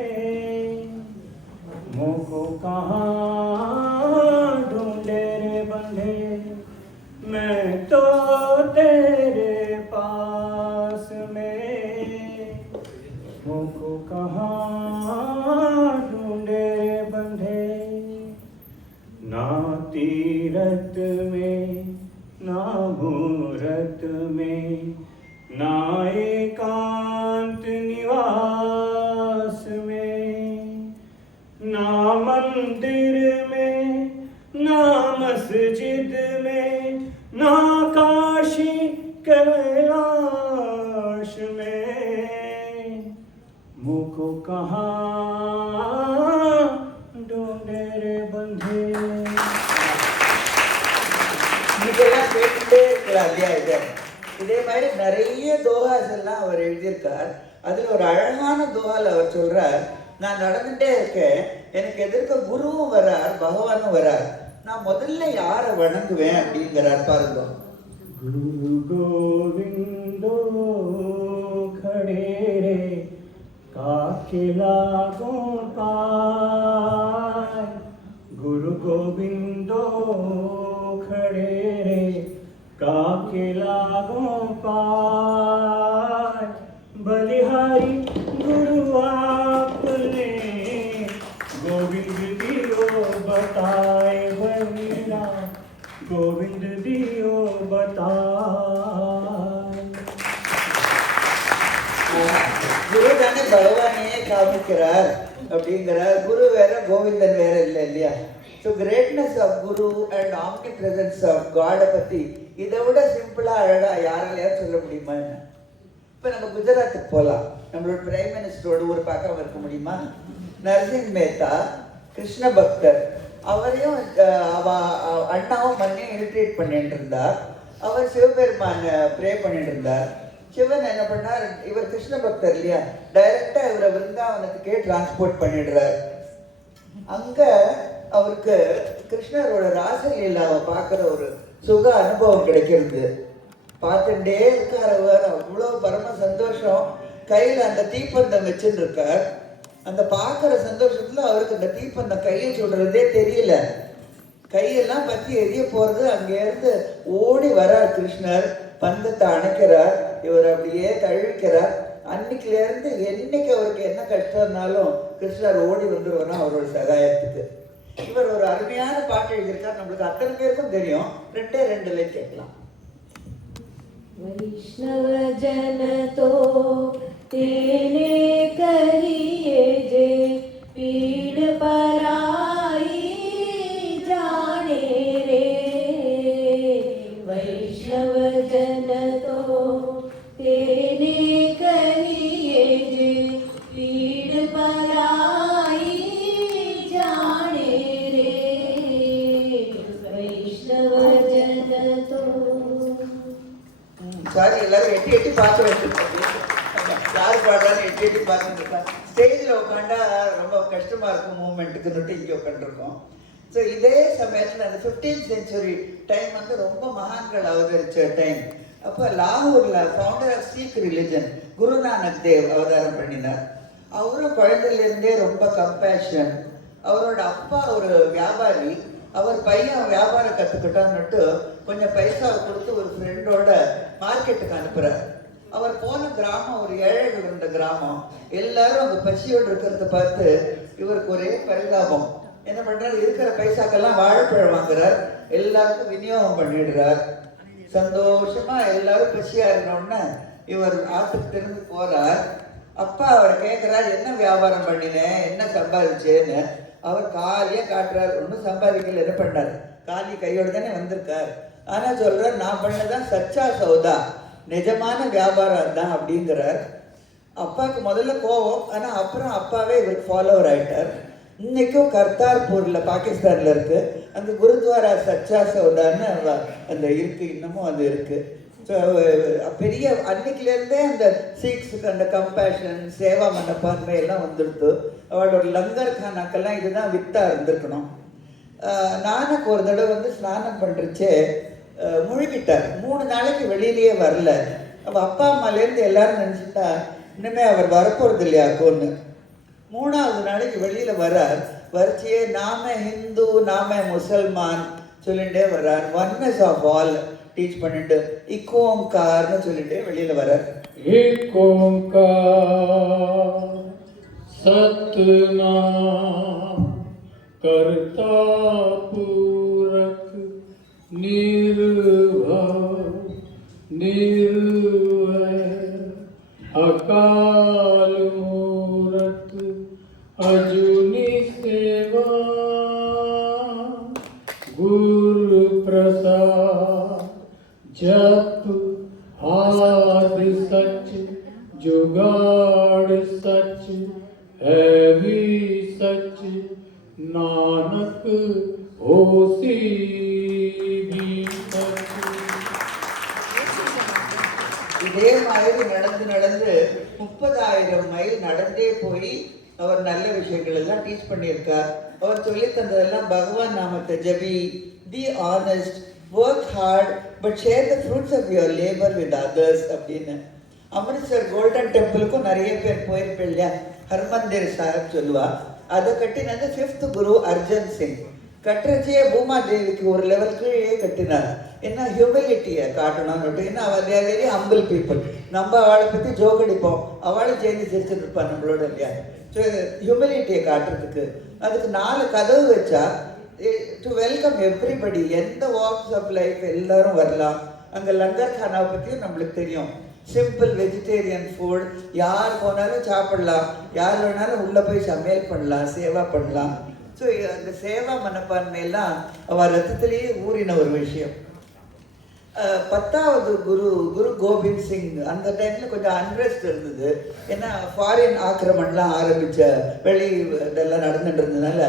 मुझको कहाँ ढूंढे रे बंधे, मैं तो तेरे पास में। मुझको कहाँ ढूंढे रे बंधे, ना तीरथ में ना मूरत में, ना एकांत निवास में, ना मंदिर में ना मस्जिद में, ना काशी कैलाश में। मुझको कहाँ ढूंढे रे बंधे। இதெல்லாம் கேட்டுட்டே இருக்கலாம் இல்லையா? இதே மாதிரி நிறைய தோஹாஸ் எல்லாம் அவர் எழுதியிருக்கார். அதில் ஒரு அழகான தோஹால் அவர் சொல்றார், நான் நடந்துட்டே இருக்கேன், எனக்கு எதிர்க்க குருவும் வரார், பகவானும் வரார், நான் முதல்ல யாரை வணங்குவேன் அப்படிங்கிறார். பாருங்க. गुरु गोविंदो खड़े रे काके लागो पाय, गुरु गोविंदो खड़े रे काके लागो पाय, बलिहारी गुरु आपने गोविंद दियो बताए बलिना, गोविंद दियो बताए। குரு தானே பகவானையே காமிக்கிறார் அப்படிங்கிறார். குரு வேற கோவிந்தன் வேற இல்லை இல்லையா? So greatness of Guru and omnipresence of காடை பற்றி இதை விட சிம்பிளாக அழகாக யாராலையாவது சொல்ல முடியுமா? இப்போ நம்ம குஜராத்துக்கு போகலாம், நம்மளோட பிரைம் மினிஸ்டரோட ஒரு பார்க்காம இருக்க முடியுமா? நரசிங் மேத்தா கிருஷ்ண பக்தர், அவரையும் அண்ணாவும் மண்ணையும் இரிட்டேட் பண்ணிட்டு இருந்தார். அவர் சிவபெருமான ப்ரே பண்ணிட்டு இருந்தார். சிவன் என்ன பண்ணார், இவர் கிருஷ்ண பக்தர் இல்லையா, டைரக்டா இவரை விருந்தாவனத்துக்கே டிரான்ஸ்போர்ட் பண்ணிடுறார். அங்க அவருக்கு கிருஷ்ணரோட ராசலீலாவை பார்க்குற ஒரு சுக அனுபவம் கிடைக்கிறது. பார்த்துட்டே இருக்கார் அவர், அவ்வளோ பரம சந்தோஷம். கையில் அந்த தீப்பந்தம் வச்சுட்டு இருக்கார். அந்த பார்க்குற சந்தோஷத்துல அவருக்கு அந்த தீப்பந்தம் கையை சொல்றதே தெரியல. கையெல்லாம் பற்றி எரிய போகிறது. அங்கேருந்து ஓடி வரார் கிருஷ்ணர், பந்தத்தை அணைக்கிறார், இவர் அப்படியே தழுவிக்கிறார். அன்னைக்குலேருந்து என்னைக்கு அவருக்கு என்ன கஷ்டம்னாலும் கிருஷ்ணர் ஓடி வந்துடுவாரா அவரோட சகாயத்துக்கு. இவர் ஒரு அருமையான பாட்டு எழுதியிருக்கார், நம்மளுக்கு அத்தனை பேருக்கும் தெரியும். ரெண்டு லைன் கேட்கலாம். वैष्णव जन तो तेने कहिए जे, पीड़ पराई जाने रे। वैष्णव जन तो तेने சாரி எல்லாரும் எட்டி எட்டி பார்த்து வச்சுருக்கோம். யார் பாடுறான்னு எட்டி எட்டி பார்த்துட்டு இருக்கோம். ஸ்டேஜில் உட்காண்டா ரொம்ப கஷ்டமாக இருக்கும் மூமெண்ட்டுக்குன்னுட்டு இங்கே உட்காந்துருக்கோம். ஸோ இதே சமயத்தில் அந்த 15th century டைம் வந்து ரொம்ப மகான்கள் அவதரித்த டைம். அப்போ லாகூரில் founder of Sikh religion Guru Nanak Dev அவதாரம் பண்ணினார். அவரும் குழந்தையிலேருந்தே ரொம்ப கம்பேஷன். அவரோட அப்பா ஒரு வியாபாரி, அவர் பையன் வியாபாரம் கற்றுக்கிட்டான்னுட்டு கொஞ்சம் பைசா கொடுத்து ஒரு ஃப்ரெண்டோட மார்க்கெட்டுக்கு அனுப்புகிறார். அவர் போன கிராமம் ஒரு ஏழைகள் இருந்த கிராமம். எல்லாரும் அங்கே பசியோடு இருக்கிறத பார்த்து இவருக்கு ஒரே பரிதாபம். என்ன பண்ணுறாரு, இருக்கிற பைசாக்கெல்லாம் வாழைப்பழம் வாங்குறார், எல்லாருக்கும் விநியோகம் பண்ணிடுறார். சந்தோஷமா எல்லாரும் பசியா இருக்கணும்னு இவர் ஆற்றுக்கு திரும்பி போறார். அப்பா அவரை கேட்கிறார், என்ன வியாபாரம் பண்ணினேன், என்ன சம்பாதிச்சேன்னு. அவர் காலியா காட்டுறாரு, ஒன்றும் சம்பாதிக்கல. என்ன பண்ணார், காலி கையோடு தானே வந்திருக்கார். ஆனா சொல்றார், நான் பண்ணதான் சச்சா சௌதா, நிஜமான வியாபாரம் தான் அப்படிங்கிறார். அப்பாவுக்கு முதல்ல கோவம், ஆனா அப்புறம் அப்பாவே இவருக்கு ஃபாலோவர் ஆயிட்டார். இன்னைக்கும் கர்தார்பூர்ல பாகிஸ்தான்ல இருக்கு அந்த குருத்வாரா சச்சா சௌதான்னு அந்த இருக்கு, இன்னமும் அது இருக்கு. ஸோ பெரிய அன்னைக்குலேருந்தே அந்த சீக்ஸுக்கு அந்த கம்பேஷன் சேவா மனப்பான்மை எல்லாம் வந்துடுது. அவளோட லங்கர் கானாக்கெல்லாம் இதுதான் வித்தா இருந்திருக்கணும். நானுக்கு ஒரு தடவை வந்து ஸ்நானம் பண்ணுறச்சே முழுகிட்டார். 3 நாளைக்கு வெளியிலேயே வரல. அப்போ அப்பா அம்மாலேருந்து எல்லாரும் நினச்சிட்டா இன்னுமே அவர் வரப்போகிறது இல்லையாக்கோன்னு. 3வது நாளைக்கு வெளியில் வர்றார். வரிச்சியே நாம ஹிந்து நாம முசல்மான் சொல்லிகிட்டே வர்றார். ஒன்னஸ் ஆஃப் ஆல் டீச் பண்ணிட்டு இக்கோங்கார்னு சொல்லிட்டு வெளியில வர सतनाम करता पूरक निर्भय निर्वय अकाल मूरत अजुनि सेवा गुरु प्रसाद जप आद सच जुगाड़ सच है भी सच नानक होसी भी सच. இதே மாதிரி நடந்து 30,000 மைல் நடந்தே போய் அவர் நல்ல விஷயங்கள் எல்லாம் டீச் பண்ணியிருக்கார். அவர் சொல்லி தந்ததெல்லாம் பகவான் நாமத்தை ஜபி, be honest, work hard but share the fruits of your labor with others அப்படின்னு. அமிர்தசர் கோல்டன் டெம்பிளுக்கும் நிறைய பேர் போயிருப்பேன் இல்லையா, ஹர்மந்திர் சாஹிப் சொல்லுவா. அதை கட்டினது 5th குரு அர்ஜன் சிங். கட்டுறச்சே பூமா தேவிக்கு ஒரு லெவல் கீழே கட்டினார். என்ன ஹியூமிலிட்டியை காட்டணும்னு. ஏன்னா அவள் வெரி ஹம்பிள் பீப்புள். நம்ம அவளை பற்றி ஜோக் அடிப்போம், அவளை சேர்ந்து சிரிச்சுட்டு இருப்பான் நம்மளோட இல்லையா. ஸோ ஹியூமிலிட்டியை காட்டுறதுக்கு அதுக்கு 4 கதவு வச்சா டு வெல்கம் எவ்ரிபடி, எந்த வாக்ஸ் ஆஃப் லைஃப் எல்லாரும் வரலாம். அங்கே லங்கர் கானாவை பற்றியும் நம்மளுக்கு தெரியும். சிம்பிள் வெஜிடேரியன் ஃபுட், யார் போனாலும் சாப்பிடலாம், யார் வேணாலும் உள்ளே போய் சமையல் பண்ணலாம், சேவா பண்ணலாம். ஸோ அந்த சேவா மனப்பான்மையெல்லாம் அவர் ரத்தத்திலேயே ஊறின ஒரு விஷயம். 10வது குரு கோபிந்த் சிங் அந்த டைமில் கொஞ்சம் அன்ரெஸ்ட் இருந்தது. ஏன்னா ஃபாரின் ஆக்கிரமணம்லாம் ஆரம்பித்த வெளி இதெல்லாம் நடந்துட்டு இருந்ததுனால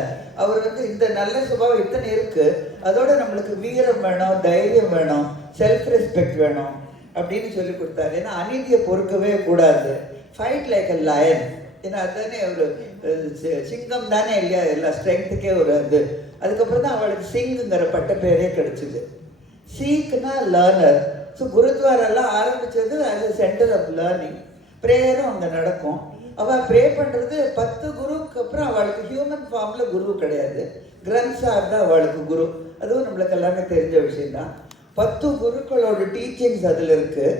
அவர் வந்து இந்த நல்ல சுபாவம் இத்தனை இருக்குது, அதோட நம்மளுக்கு வீரம் வேணும், தைரியம் வேணும், செல்ஃப் ரெஸ்பெக்ட் வேணும் அப்படின்னு சொல்லி கொடுத்தாரு. ஏன்னா அநீதியை பொறுக்கவே கூடாது. Fight like a lion. ஏன்னா அதுதானே ஒரு சிங்கம் தானே இல்லையா, எல்லா ஸ்ட்ரென்த்துக்கே ஒரு அது. அதுக்கப்புறம் தான் அவளுக்கு சிங்குங்கிற பட்ட பேரே கிடைச்சிது. சீக்னா லேர்னர். ஸோ குருத்வாரெல்லாம் ஆரம்பித்தது அது சென்டர் ஆஃப் லேர்னிங். ப்ரேயரும் அங்கே நடக்கும். அவள் ப்ரே பண்ணுறது 10 குருவுக்கு அப்புறம் அவளுக்கு ஹியூமன் ஃபார்மில் குரு கிடையாது, கிரந்த் சாஹிப் தான் அவளுக்கு குரு. அதுவும் நம்மளுக்கு எல்லாமே தெரிஞ்ச விஷயம்தான். 10 குருக்களோட டீச்சிங்ஸ் அதில் இருக்குது.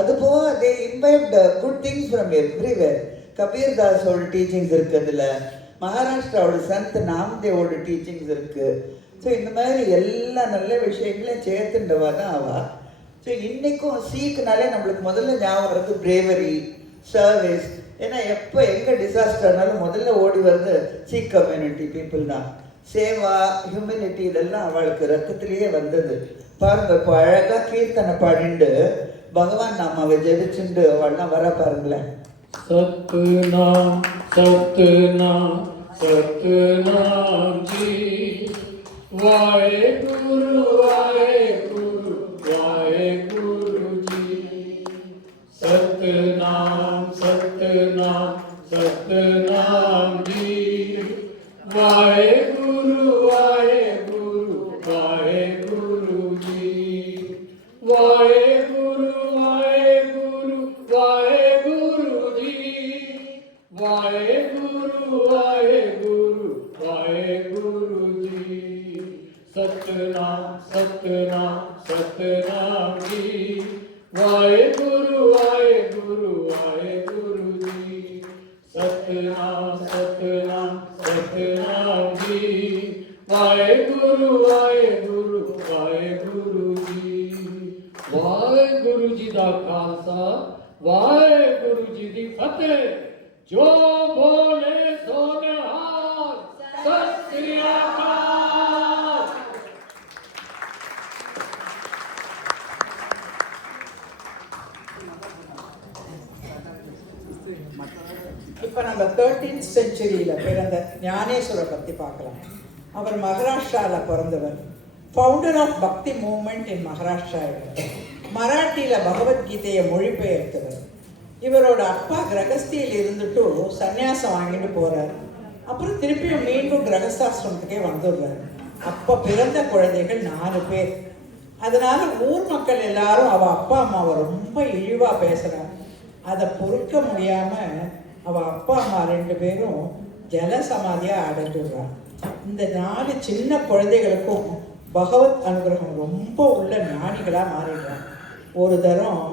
அதுபோக அதே imbibed good things from everywhere. Kabir தாஸோட டீச்சிங்ஸ் இருக்குது அதில். மகாராஷ்டிராவோட சந்த் நாம்தேவோட டீச்சிங்ஸ் இருக்குது. ஸோ இந்த மாதிரி எல்லா நல்ல விஷயங்களையும் சேர்த்துண்டவா தான் அவா. ஸோ இன்றைக்கும் சீக்குனாலே நம்மளுக்கு முதல்ல ஞாபகம் வருது பிரேவரி, சர்வீஸ். ஏன்னா எப்போ எங்கே டிசாஸ்டர்னாலும் முதல்ல ஓடி வருது சீக் கம்யூனிட்டி பீப்புள் தான். சேவா, ஹியூமிலிட்டி இதெல்லாம் அவளுக்கு ரத்தத்திலேயே வந்தது. பாருங்க, இப்போ அழகாக கீர்த்தனை பாடிண்டு பகவான் நாமாவை ஜெபிச்சுண்டு அவள்லாம் வர பாருங்களேன். सतनाम सतनाम सतनाम जी वाहे गुरु वाहे गुरु जी सतनाम सतनाम सतनाम जी वाहेगुरु वाहेगुरु वाहेगुरु जी वाहेगुरु वाहेगुरु वाहेगुरु जी वाहेगुरु वाहेगुरु वाहेगुरु जी सतनाम सतनाम सतनाम जी वाहेगुरु वाहेगुरु वाहेगुरु जी सतनाम सतनाम सतनाम जी वाहेगुरु वाहेगुरु वाहेगुरु जी वाहेगुरु जी दा खालसा वाहेगुरु जी दी फतेह जो बोले सो निहाल सत श्री अकाल। இப்போ நம்ம 13th செஞ்சுரியில் பிறந்த ஞானேஸ்வரை பற்றி பார்க்கலாம். அவர் மகாராஷ்டிராவில் பிறந்தவர். ஃபவுண்டர் ஆஃப் பக்தி மூவ்மெண்ட் இன் மகாராஷ்டிரா. மராட்டியில் பகவத்கீதையை மொழிபெயர்த்தவர். இவரோட அப்பா கிரகஸ்தியில் இருந்துட்டு சன்னியாசம் வாங்கிட்டு போகிறார். அப்புறம் திருப்பியும் மீண்டும் கிரகஸ்தாசிரமத்துக்கே வந்துடுறார். அப்போ பிறந்த குழந்தைகள் 4 பேர். அதனால ஊர் மக்கள் எல்லாரும் அவள் அப்பா அம்மாவை ரொம்ப இழிவாக பேசுகிறாங்க. அதை பொறுக்க முடியாமல் அவள் அப்பா அம்மா 2 பேரும் ஜல சமாதியாக அடைஞ்சுடுறாங்க. இந்த 4 சின்ன குழந்தைகளுக்கும் பகவத் அனுகிரகம் ரொம்ப உள்ள ஞானிகளாக மாறிடுறாங்க. ஒரு தரம்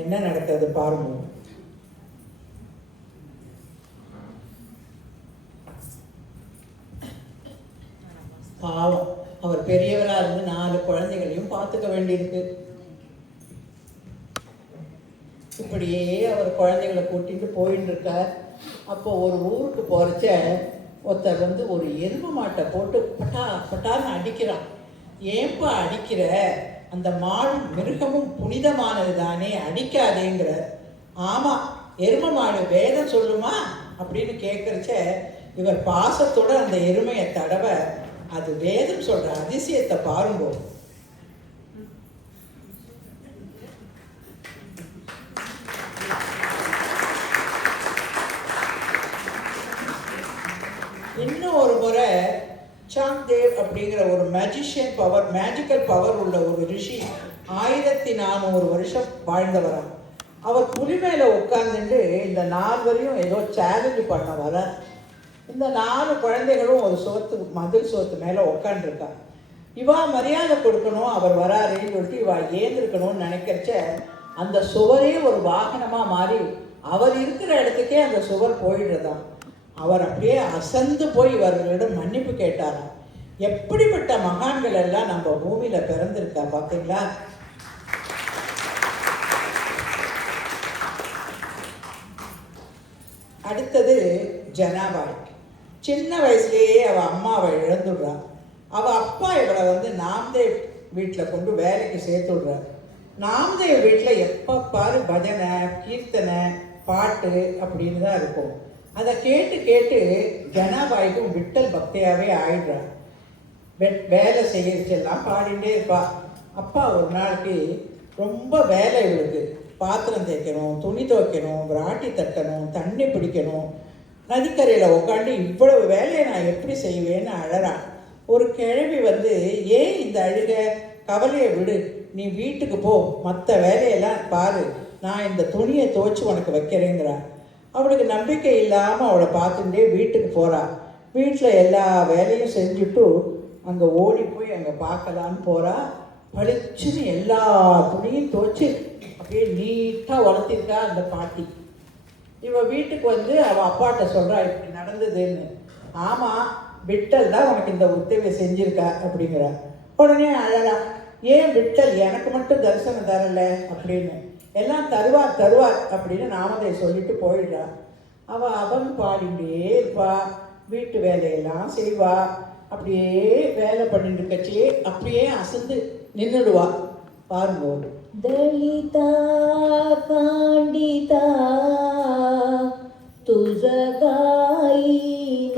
என்ன நடக்கிறது பாருங்க. பாவம், அவர் பெரியவராக இருந்து 4 குழந்தைகளையும் பார்த்துக்க வேண்டியிருக்கு. இப்படியே அவர் குழந்தைகளை கூட்டிட்டு போயின்னு இருக்கார். அப்போ ஒரு ஊருக்கு போகிறச்ச ஒருத்தர் வந்து ஒரு எருமை மாட்டை போட்டு பட்டா பட்டான்னு அடிக்கிறான். ஏன்பா அடிக்கிற, அந்த மாடு மிருகமும் புனிதமானது தானே, அடிக்காதேங்கிற. ஆமாம், எருமை மாடு வேதம் சொல்லுமா அப்படின்னு கேட்குறச்ச இவர் பாசத்தோட அந்த எருமையை தடவை அது வேதம் சொல்கிற அதிசயத்தை பாருங்கோ. இன்னும் ஒரு முறை சாங்தேவ் அப்படிங்கிற ஒரு மேஜிக்கல் பவர் உள்ள ஒரு ரிஷி 1400 வருஷம் வாழ்ந்தவராம். அவர் புலி மேலே உட்கார்ந்துட்டு இந்த 4 ஏதோ சேலஞ்சு பண்ண வர. இந்த 4 குழந்தைகளும் ஒரு மதில் சோத்து மேலே உட்காந்துருக்கா. இவா மரியாதை கொடுக்கணும், அவர் வராருன்னு சொல்லிட்டு இவா ஏந்திருக்கணும்னு நினைக்கிறச்ச அந்த சுவரே ஒரு வாகனமாக மாறி அவர் இருக்கிற இடத்துக்கே அந்த சுவர் போயிடுறதாம். அவர் அப்படியே அசந்து போய் இவர்களிடம் மன்னிப்பு கேட்டாராம். எப்படிப்பட்ட மகான்கள் எல்லாம் நம்ம பூமியில் பிறந்திருக்கா பார்த்தீங்களா. அடுத்தது ஜனாபாய். சின்ன வயசுலேயே அவள் அம்மாவை இழந்துடுறான். அவள் அப்பா இவளை வந்து நாம்தேவ் வீட்டில் கொண்டு வேலைக்கு சேர்த்துடுறார். நாம்தேவ் வீட்டில் எப்போ பாரு பஜனை கீர்த்தனை பாட்டு அப்படின்னு தான் இருக்கும். அதை கேட்டு கேட்டு ஜனாபாய்க்கும் விட்டல் பக்தியாகவே ஆயிடுறான். வேலை செய்யறச்செல்லாம் பாடிகிட்டே இருப்பா. அப்பா ஒரு நாளைக்கு ரொம்ப வேலை இவளுக்கு. பாத்திரம் தேய்க்கணும், துணி துவைக்கணும், விராட்டி தட்டணும், தண்ணி பிடிக்கணும். நதிக்கரையில் உட்காந்து இவ்வளவு வேலையை நான் எப்படி செய்வேன்னு அழறான். ஒரு கிழவி வந்து, ஏன் இந்த அழுக, கவலையை விடு, நீ வீட்டுக்கு போ, மற்ற வேலையெல்லாம் பாரு, நான் இந்த துணியை துவைச்சி உனக்கு வைக்கிறேங்கிறா. அவளுக்கு நம்பிக்கை இல்லாமல் அவளை பார்த்துட்டே வீட்டுக்கு போகிறா. வீட்டில் எல்லா வேலையும் செஞ்சுட்டு அங்கே ஓடி போய் அங்கே பார்க்கலான்னு போகிறா. பளிச்சுன்னு எல்லா துணியும் துவைச்சி அப்படியே நீட்டாக வளர்த்திருக்கா அந்த பாட்டி. இவள் வீட்டுக்கு வந்து அவள் அப்பாட்ட சொல்கிறா, இப்படி நடந்ததுன்னு. ஆமாம், விட்டல் தான் உனக்கு இந்த உதவியை செஞ்சுருக்கா அப்படிங்கிறா. உடனே அழகா, ஏன் விட்டல் எனக்கு மட்டும் தரிசனம் தரல அப்படின்னு. எல்லாம் தருவார் தருவார் அப்படின்னு நாமதை சொல்லிட்டு போயிடுறா. அவன் பாடிண்டே இருப்பா, வீட்டு வேலையெல்லாம் செய்வா. அப்படியே வேலை பண்ணிட்டு இருக்கச்சே அப்படியே அசந்து நின்றுடுவா. பாருங்க. दलिता कांडिता तुझ गाईन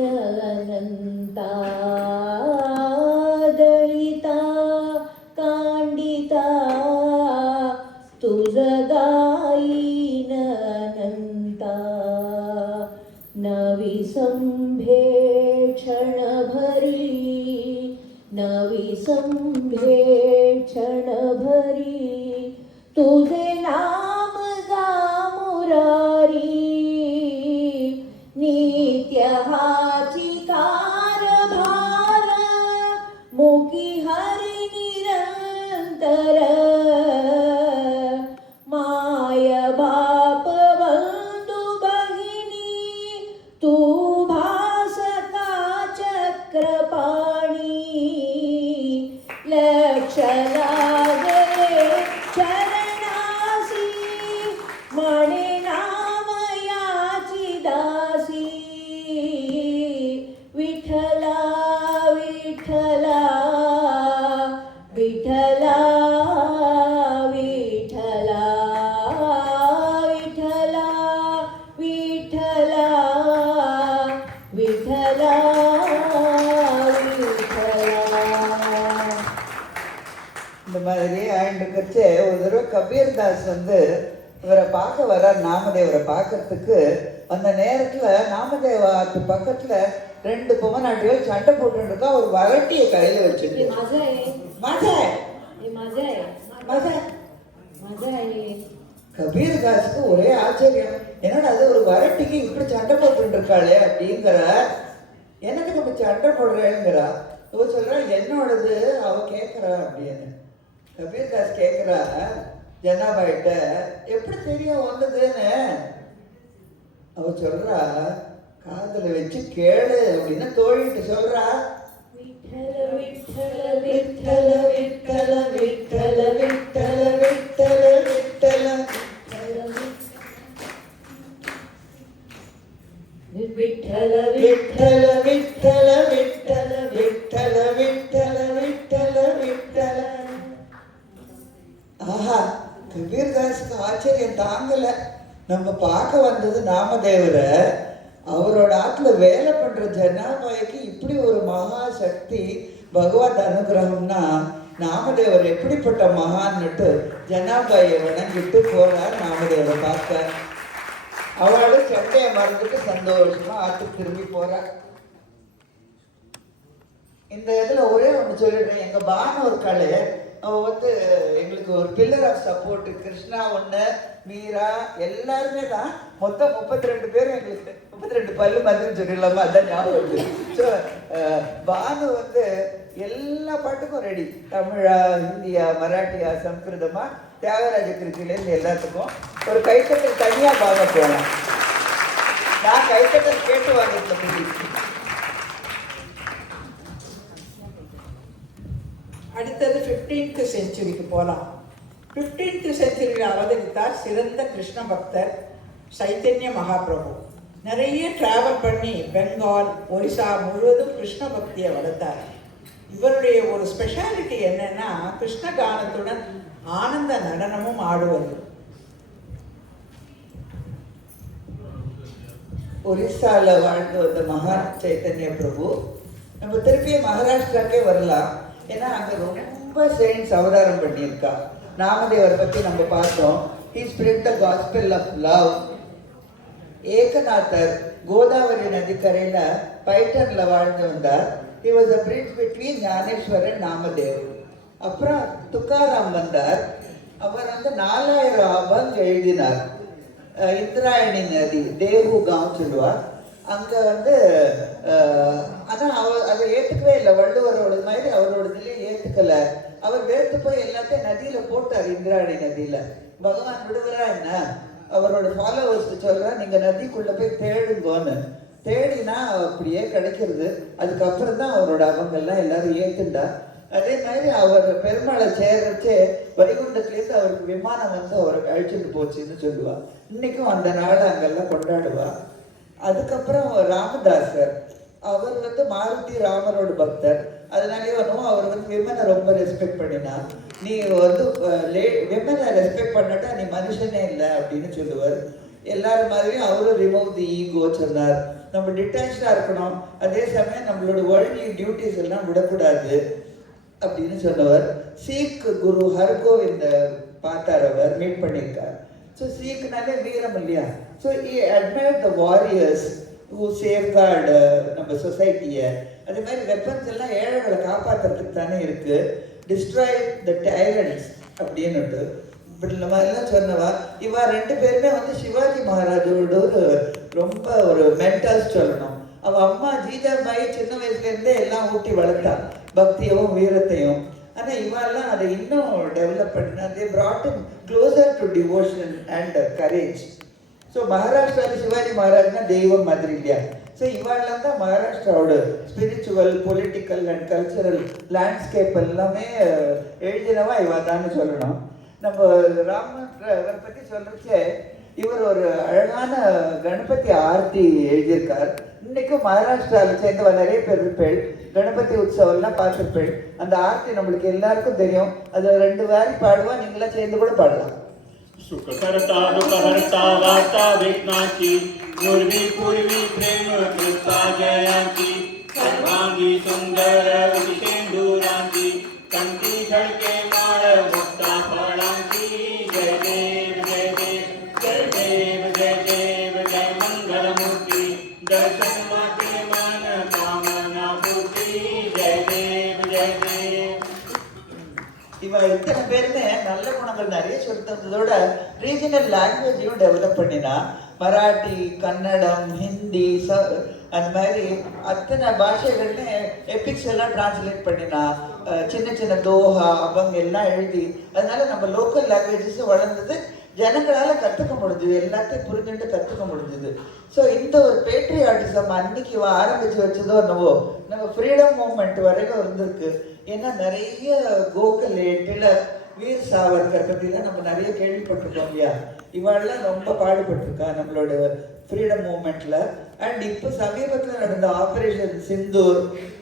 अनंता, दलिता कांडिता तुझ गाईन विसंभे क्षणभरी न विसंभे क्षणभरी तुझे नाम गा मुरारी नित्य हाची कारभार मुकी हरी निरंतर माय बाप बंधू बहिणी तू भासका चक्रपाणी लक्ष लागले चरणासी म्हणे नामयाची दासी विठ्ठला विठ्ठला विठ्ठला विठ्ठला विठ्ठला विठ्ठला विठ्ठला विठ्ठला. இந்த மாதிரி ஆயிட்டு இருக்கச்சு ஒரு தடவை கபீர்தாஸ் வந்து இவரை பார்க்க வர்றார், நாமதேவரை பார்க்கறதுக்கு. அந்த நேரத்துல நாமதேவாத்து பக்கத்துல 2 பொம்மநாட்டிகள் சண்டை போட்டு இருக்கா. ஒரு வரட்டியை கையில வச்சுட்டு माझं आहे மஜா हे माझं आहे மஜா माझं आहे. கபீர்தாஸுக்கு ஒரே ஆச்சரியம், என்னடா அது ஒரு வரட்டிக்கு இப்படி சண்டை போட்டு இருக்காளே அப்படிங்கிற. எனக்கு இப்படி சண்டை போடுறேங்கிறா. இவ சொல்றா என்னோடது, அவ கேட்கறா அப்படின்னு. கபீர்தாஸ் கேட்கிறா ஜனாபாயிட்ட, எப்படி தெரியும் வந்ததுன்னு. அவ சொல்றா காதுல வச்சு கேளு அப்படின்னு தோழிட்டு சொல்றா. विठ्ठल विठ्ठल विठ्ठल விட்டல விட்டல விட்டல விட்டல விட்டல विठ्ठल விட்டல விட்டல விட்டல விட்டல விட்டல விட்டல விட்டல. ஆஹா, கபீர்தாஸுக்கு ஆச்சரியம் தாங்கல. நம்ம பார்க்க வந்தது நாமதேவரை, அவரோட ஆத்துல வேலை பண்ற ஜனாபாய்க்கு இப்படி ஒரு மகா சக்தி பகவத் அனுகிரகம்னா நாமதேவர் எப்படிப்பட்ட மகான்னுட்டு ஜனாபாயை வணங்கிட்டு போறார் நாமதேவரை பார்க்க. அவளும் சண்டையை மறந்துட்டு சந்தோஷமா ஆத்துக்கு திரும்பி போறா. இந்த இதுல ஒரே ஒன்று சொல்லிடுறேன், எங்க பானு ஒரு கலை, அவ வந்து எங்களுக்கு ஒரு பில்லர் ஆஃப் சப்போர்ட். கிருஷ்ணா ஒண்ணு, மீரா எல்லாருமே தான். மொத்தம் 32 பேரும் எங்களுக்கு 32 பல்லு மதுன்னு சொல்லிடலாமா, அதான் ஞாபகம் இருக்கு. ஸோ பானு வந்து எல்லா பாட்டுக்கும் ரெடி, தமிழா ஹிந்தியா மராட்டியா சம்ஸ்கிருதமா தியாகராஜ கிருத்திலேருந்து எல்லாத்துக்கும். ஒரு கைத்தட்டல் தனியா பாக போகலாம். நான் கைத்தட்டல் கேட்டு வாங்கிட்டு. அடுத்தது 15th செஞ்சுரிக்கு போகலாம். 15th செஞ்சுரியில் அவதரித்தார் சிறந்த கிருஷ்ண பக்தர் சைத்தன்ய மகாபிரபு. நிறைய டிராவல் பண்ணி பெங்கால் ஒரிசா முழுவதும் கிருஷ்ண பக்தியை வளர்த்தார். இவருடைய ஒரு ஸ்பெஷாலிட்டி என்னன்னா கிருஷ்ண கானத்துடன் ஆனந்த நடனமும் ஆடுவது. ஒரிசால வாழ்ந்து வந்த மகா சைத்தன்ய பிரபு. நம்ம திருப்பி மகாராஷ்டிராக்கே வரலாம், ஏன்னா அங்க ரொம்ப செயின்ஸ் அவதாரம் பண்ணியிருக்கா. நாமதேவர் பத்தி நம்ம பார்த்தோம். He spread the gospel of love. Ekanathar Godavari நதிக்கரையில பைட்டன்ல வாழ்ந்து வந்தார். He was a bridge between Gnaneswaran Namdev. அப்புறம் துக்காராம் வந்தார். அவர் வந்து 4000 அபங் எழுதினார். இந்திராயணி நதி தேவு காம் சொல்லுவார். அங்க வந்து ஆனால் அவர் அதை ஏற்றுக்கவே இல்லை. வள்ளுவரோட மாதிரி அவரோடதுலேயே ஏற்றுக்கல. அவர் வேர்த்து போய் எல்லாத்தையும் நதியில போட்டார், இந்திராயணி நதியில. பகவான் விடுவரா என்ன? அவரோட ஃபாலோவர்ஸ் சொல்றா, நீங்க நதிக்குள்ள போய் தேடுங்கோன்னு. தேடினா அப்படியே கிடைக்கிறது. அதுக்கப்புறம் தான் அவரோட அவங்கெல்லாம் எல்லாரும் ஏத்துண்டா. அதே மாதிரி அவர் பெருமாளை சேர்றச்சே வைகுண்டத்துலேருந்து அவருக்கு விமானம் வந்து அவரை அழிச்சுட்டு போச்சுன்னு சொல்லுவா. இன்னைக்கும் அந்த நாள் அங்கெல்லாம் கொண்டாடுவா. அதுக்கப்புறம் ராமதாசர், அவர் வந்து மாருதி ராமரோட பக்தர். அதனாலே அவர் வந்து விமனை ரொம்ப ரெஸ்பெக்ட் பண்ணினா. நீ வந்து விமனை ரெஸ்பெக்ட் பண்ணட்டா நீ மனுஷனே இல்லை அப்படின்னு சொல்லுவார். எல்லாரும் மாதிரியும் அவரும் ரிமூவ் தி ஈகோ சொன்னார். நம்ம டிட்டாச்சாக இருக்கணும், அதே சமயம் நம்மளோட வேர்ல்ட்லி டியூட்டிஸ் எல்லாம் விடக்கூடாது அப்படின்னு சொன்னவர். சீக் குரு ஹர்கோவிந்த பார்த்தார், அவர் மீட் பண்ணியிருக்கார். ஸோ சீக்னாலே வீரம் இல்லையா? So he admired the warriors who safeguard நம்ம சொசைட்டியை. அதே மாதிரி வெப்பன்ஸ் எல்லாம் ஏழைகளை காப்பாற்றுறதுக்கு தானே இருக்குது. டிஸ்ட்ராய் த டைரன்ஸ் அப்படின்னுட்டு இப்படி இந்த மாதிரிலாம் சொன்னவா. இவா 2 பேருமே வந்து சிவாஜி மகாராஜோட ரொம்ப ஒரு மென்டர்ஸ் சொல்லணும். அவள் அம்மா ஜீஜாபாய் சின்ன வயசுலேருந்தே எல்லாம் ஊட்டி வளர்த்தான், பக்தியும் வீரத்தையும். ஆனால் இவெல்லாம் அதை இன்னும் டெவலப் பண்ணினா. They brought him closer to devotion and courage. So மகாராஷ்டிராவில் சிவாஜி மகாராஜ்னா தெய்வம் மாதிரி இல்லையா? ஸோ இவாளெல்லாம் தான் மகாராஷ்டிராவோட spiritual, political and cultural landscape எல்லாமே எழுதினவா இவா தான் சொல்லணும். நம்ம ராமரை பற்றி சொல்றச்சே இவர் ஒரு அழகான கணபதி ஆர்த்தி எழுதியிருக்கார். இன்னைக்கும் மகாராஷ்டிராவில் சேர்ந்தவ நிறைய பேர் இருப்பேள், கணபதி உற்சவம்லாம் பார்த்துருப்பேள். அந்த ஆர்த்தி நம்மளுக்கு எல்லாருக்கும் தெரியும். அது 2 வாரி பாடுவா, நீங்களாம் சேர்ந்து கூட பாடலாம். सुखकर्ता दुःखहर्ता वार्ता विघ्नाची पूर्वी पूर्वी प्रेम कृता जयांची सर्वांगी सुंदर विशेंदुरांची कंठी झळके माळ मुक्ता फळांची जय देव जय देव जय देव जय देव जय मंगलमूर्ती दर्शन माते मन कामना पूर्ती जय देव जय देव. இவங்க இத்தனை பேருமே நல்ல குணங்கள் நிறைய சொல்லித்தந்ததோட ரீஜனல் லாங்குவேஜையும் டெவலப் பண்ணினா. மராட்டி, கன்னடம், ஹிந்தி, அந்த மாதிரி அத்தனை பாஷைகள்னு எபிக்ஸ் எல்லாம் டிரான்ஸ்லேட் பண்ணினா. சின்ன சின்ன தோஹா அவங்க எல்லாம் எழுதி, அதனால நம்ம லோக்கல் லாங்குவேஜஸும் வளர்ந்தது. ஜனங்களால் கற்றுக்க முடிஞ்சுது, எல்லாத்தையும் புரிஞ்சுட்டு கற்றுக்க முடிஞ்சுது. ஸோ இந்த ஒரு பேட்ரியாட்டிசம் அன்னைக்கு ஆரம்பித்து வச்சதோ என்னவோ நம்ம ஃப்ரீடம் மூமெண்ட் வரைக்கும் இருந்திருக்கு. ஏன்னா நிறைய கோகலே, வீர் சாவர்கர் பற்றிலாம் நம்ம நிறைய கேள்விப்பட்டிருக்கோம் இல்லையா? இவாளெல்லாம் ரொம்ப பாடுபட்டிருக்கா நம்மளோட ஃப்ரீடம் மூமெண்ட்டில். அண்ட் இப்போ சமீபத்தில் நடந்த ஆப்ரேஷன் சிந்தூர்,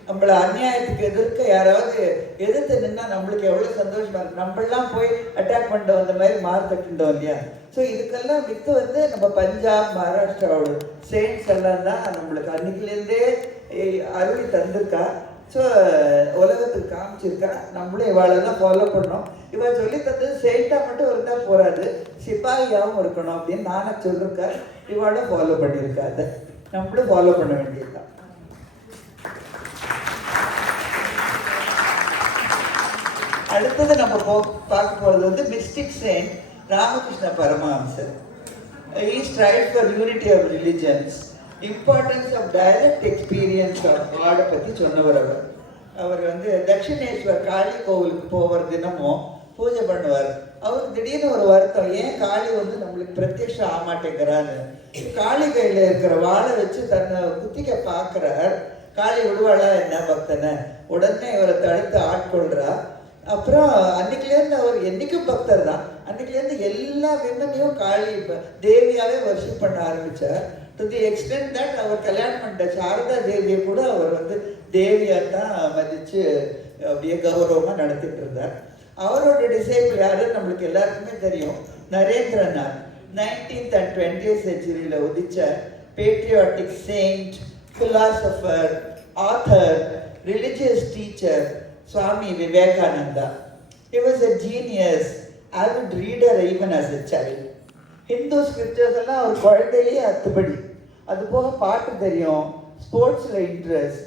நம்மளை அநியாயத்துக்கு எதிர்க்க யாராவது எதிர்த்து நின்னா நம்மளுக்கு எவ்வளோ சந்தோஷமா இருக்கு. நம்மளாம் போய் அட்டாக் பண்ணிட்டோம், அந்த மாதிரி மார்த்தட்டுட்டோம் இல்லையா? ஸோ இதுக்கெல்லாம் வித்து வந்து நம்ம பஞ்சாப், மகாராஷ்டிராவோட செயின்ஸ் எல்லாம் தான் நம்மளுக்கு அன்னைக்குலேருந்தே அருளி தந்திருக்கா. ஸோ உலகத்துக்கு காமிச்சிருக்கா. நம்மளும் இவாளெல்லாம் ஃபாலோ பண்ணோம். இவள் சொல்லி தந்தது செயின்ட்டாக மட்டும் இருந்தால் போகாது, சிப்பாயியாகவும் இருக்கணும் அப்படின்னு நானே சொல்லியிருக்கேன். இவாளும் ஃபாலோ பண்ணியிருக்கா. அதை நம்மளும் ஃபாலோ பண்ண வேண்டியதுதான். அடுத்தது நம்ம பார்க்க போகிறது வந்து mystic Saint Ramakrishna Paramahamsar. He strived for unity of religions, importance of direct experience of God பற்றி சொன்னவர். அவர் வந்து தட்சிணேஸ்வர் காளி கோவிலுக்கு போகிற தினமும் பூஜை பண்ணுவார். அவருக்கு திடீர்னு ஒரு வருத்தம், ஏன் காளி வந்து நம்மளுக்கு பிரத்யட்சம் ஆக மாட்டேங்கிறான்னு. காளி கையில் இருக்கிற வாழை வச்சு தன்னை குத்திக்க பார்க்குறார். காளி விடுவாளா என்ன பக்தனை? உடனே இவரை தடுத்து ஆட்கொள்றா. அப்புறம் அன்னைக்குலேருந்து அவர் என்றைக்கும் பக்தர் தான். அன்னைக்குலேருந்து எல்லா விண்ணனையும் காளி தேவியாவே வர்ஷிப் பண்ண ஆரம்பித்தார். டு தி எக்ஸ்டென்ட் தட் அவர் கல்யாணம் பண்ணிட்ட சாரதா தேவியை கூட அவர் வந்து தேவியாக தான் மதித்து அப்படியே கௌரவமாக நடத்திட்டு இருந்தார். அவரோட டிசைபிள் யாருன்னு நம்மளுக்கு எல்லாருக்குமே தெரியும், நரேந்திரநாத். 19th and 20th செஞ்சுரியில் உதிச்ச patriotic saint, philosopher, author, religious teacher, Swami Vivekananda. He was a genius, avid reader even as a child. Hindu scriptures எல்லாம் அவர் குழந்தையிலேயே அத்துப்படி. அது போக பாட்டு தெரியும், ஸ்போர்ட்ஸில் interest.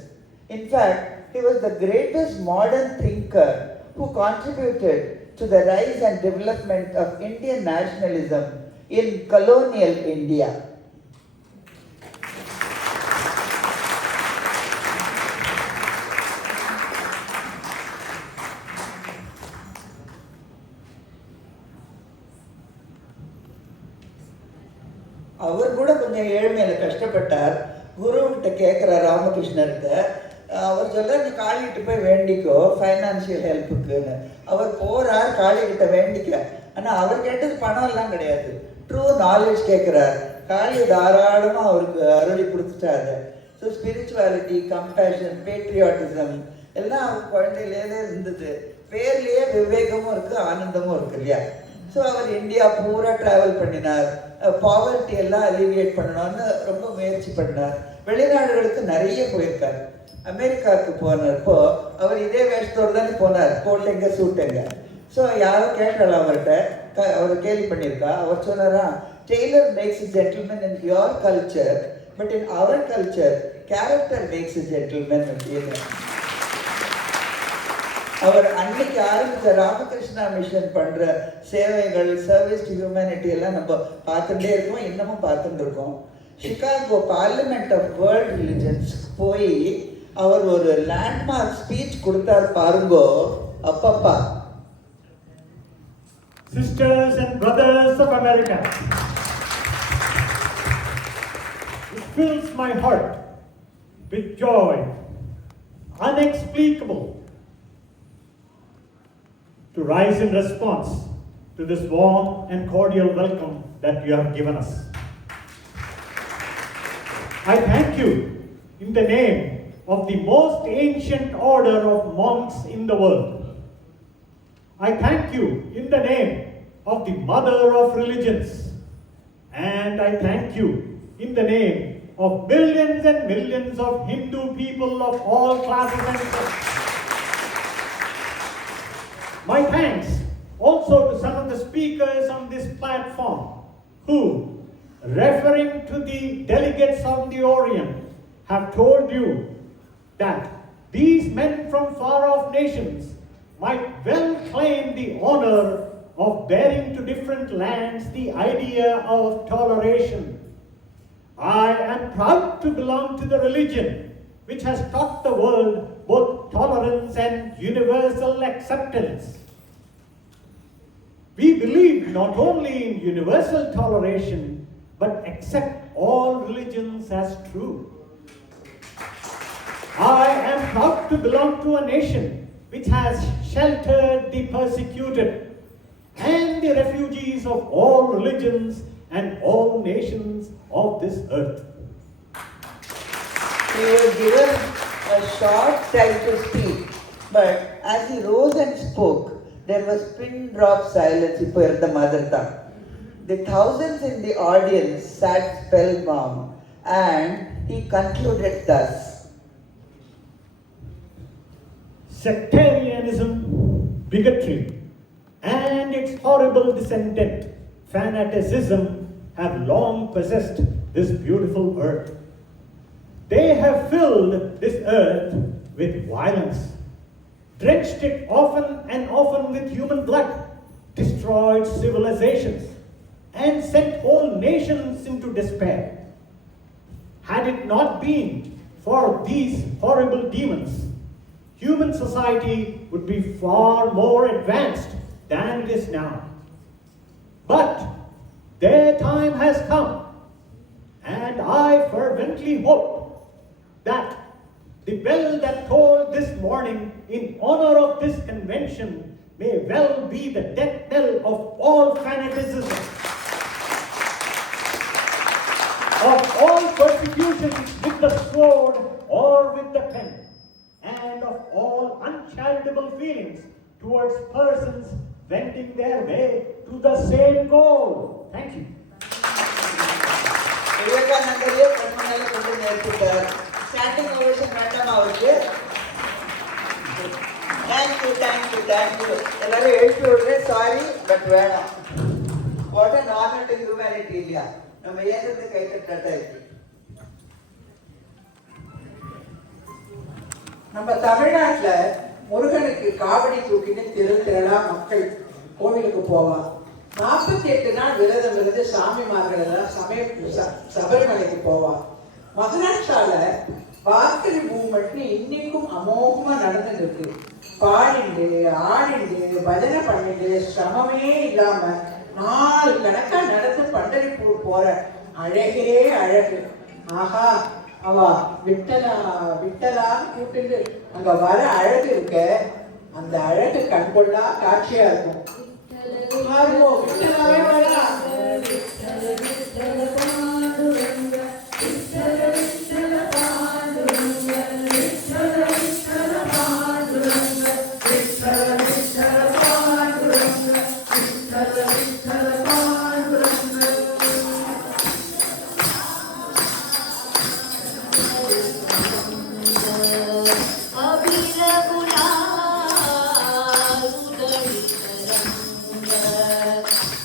In fact he was the greatest modern thinker who contributed to the rise and development of Indian nationalism in colonial India. அவர் கூட கொஞ்சம் ஏழ்மையில் கஷ்டப்பட்டார். குருக்கிட்ட கேட்குறார் ராமகிருஷ்ணர்கிட்ட. அவர் சொல்ல, நீ காளிகிட்ட போய் வேண்டிக்கோ ஃபைனான்சியல் ஹெல்ப்புக்குன்னு. அவர் போகிறார் காளிகிட்ட வேண்டிக்க. ஆனால் அவர் கேட்டது பணம் எல்லாம் கிடையாது, ட்ரூ நாலேஜ் கேட்குறார். காளி தாராளமாக அவருக்கு அருளி கொடுத்துட்டாரு. ஸோ ஸ்பிரிச்சுவாலிட்டி, கம்பேஷன், பேட்ரியாட்டிசம் எல்லாம் அவர் குழந்தையிலேயே இருந்தது. பேர்லேயே விவேகமும் இருக்குது, ஆனந்தமும் இருக்குது இல்லையா? ஸோ அவர் இந்தியா பூரா ட்ராவல் பண்ணினார். பாவர்ட்டி எல்லாம் அலிவியேட் பண்ணணும்னு ரொம்ப முயற்சி பண்ணார். வெளிநாடுகளுக்கு நிறைய போயிருக்கார். அமெரிக்காவுக்கு போனப்போ அவர் இதே வேஷத்தோடு தானே போனார், கோட்டைங்க சூட்டைங்க. ஸோ யாரும் கேட்டாள் அவர்கிட்ட, அவர் கேள்வி பண்ணியிருக்கா. அவர் சொன்னாரா, tailor makes gentleman in your culture, But in our culture, character makes a gentleman. அவர் அன்னைக்கு ஆரம்பித்த ராமகிருஷ்ணா மிஷன் பண்ணுற சேவைகள், சர்வீஸ் டு ஹியூமனிட்டி எல்லாம் நம்ம பார்த்துட்டே இருக்கோம், இன்னமும் பார்த்துட்டு இருக்கோம். Chicago parliament of world religions போய் அவர் ஒரு லேண்ட்மார்க் ஸ்பீச் கொடுத்தார் பாருங்கோ. அப்பப்பா. Sisters and brothers of America, it fills my heart with joy, unexplicable, to rise in response to this warm and cordial welcome that you have given us. I thank you in the name of the most ancient order of monks in the world. I thank you in the name of the mother of religions. And I thank you in the name of millions and millions of Hindu people of all classes and sects. My thanks also to some of the speakers on this platform who, referring to the delegates of the Orient, have told you that these men from far-off nations might well claim the honor of bearing to different lands the idea of toleration. I am proud to belong to the religion which has taught the world both tolerance and universal acceptance. We believe not only in universal toleration, but accept all religions as true. I am proud to belong to a nation which has sheltered the persecuted and the refugees of all religions and all nations of this earth. He was given a short time to speak, but as he rose and spoke, there was pin drop silence. Ipo irundha madartha. The thousands in the audience sat spellbound, and he concluded thus. Sectarianism, bigotry, and its horrible descendant, fanaticism, have long possessed this beautiful earth. They have filled this earth with violence, drenched it often and often with human blood, destroyed civilizations, and sent whole nations into despair. Had it not been for these horrible demons, human society would be far more advanced than it is now. But their time has come, and I fervently hope that the bell that tolled this morning in honor of this convention may well be the death knell of all fanaticism, of all persecutions with the sword or with the pen, and of all uncharitable feelings towards persons wending their way to the same goal. Thank you. விவேகானந்தரே கண்மணால கொண்டு நிறுத்திட்டார். Standing ovation வேண்டாமா அவருக்கு? Thank you. எல்லாரும் எழுப்பி விடுறேன். Sorry, but வேணாம். What an honour to humanity இல்லையா? நம்ம ஏதாவது கை தட்டா இருக்கு. நம்ம தமிழ்நாட்டுல முருகனுக்கு காவடி தூக்கிட்டு திரளா மக்கள் கோவிலுக்கு போவான். 48 நாள் விரதம் இருந்து சாமிமார்கள் எல்லாம் சபரிமலைக்கு போவான். மகாராஷ்டிரால வார்க்கரி மூவ்மெண்ட் இன்னைக்கும் அமோகமா நடந்துட்டு இருக்கு. பாடிண்டு ஆடிண்டு பஜனை பண்ணிட்டு சிரமமே இல்லாம நாள் கணக்கா நடந்து பண்டரிப்பூர் போற அழகே அழகு. ஆஹா, அவ விட்டலான்னு கூப்பிட்டு அங்க வர அழகு இருக்க, அந்த அழகு கண்கொள்ளா காட்சியா இருக்கும். விட்டலாவே வரா.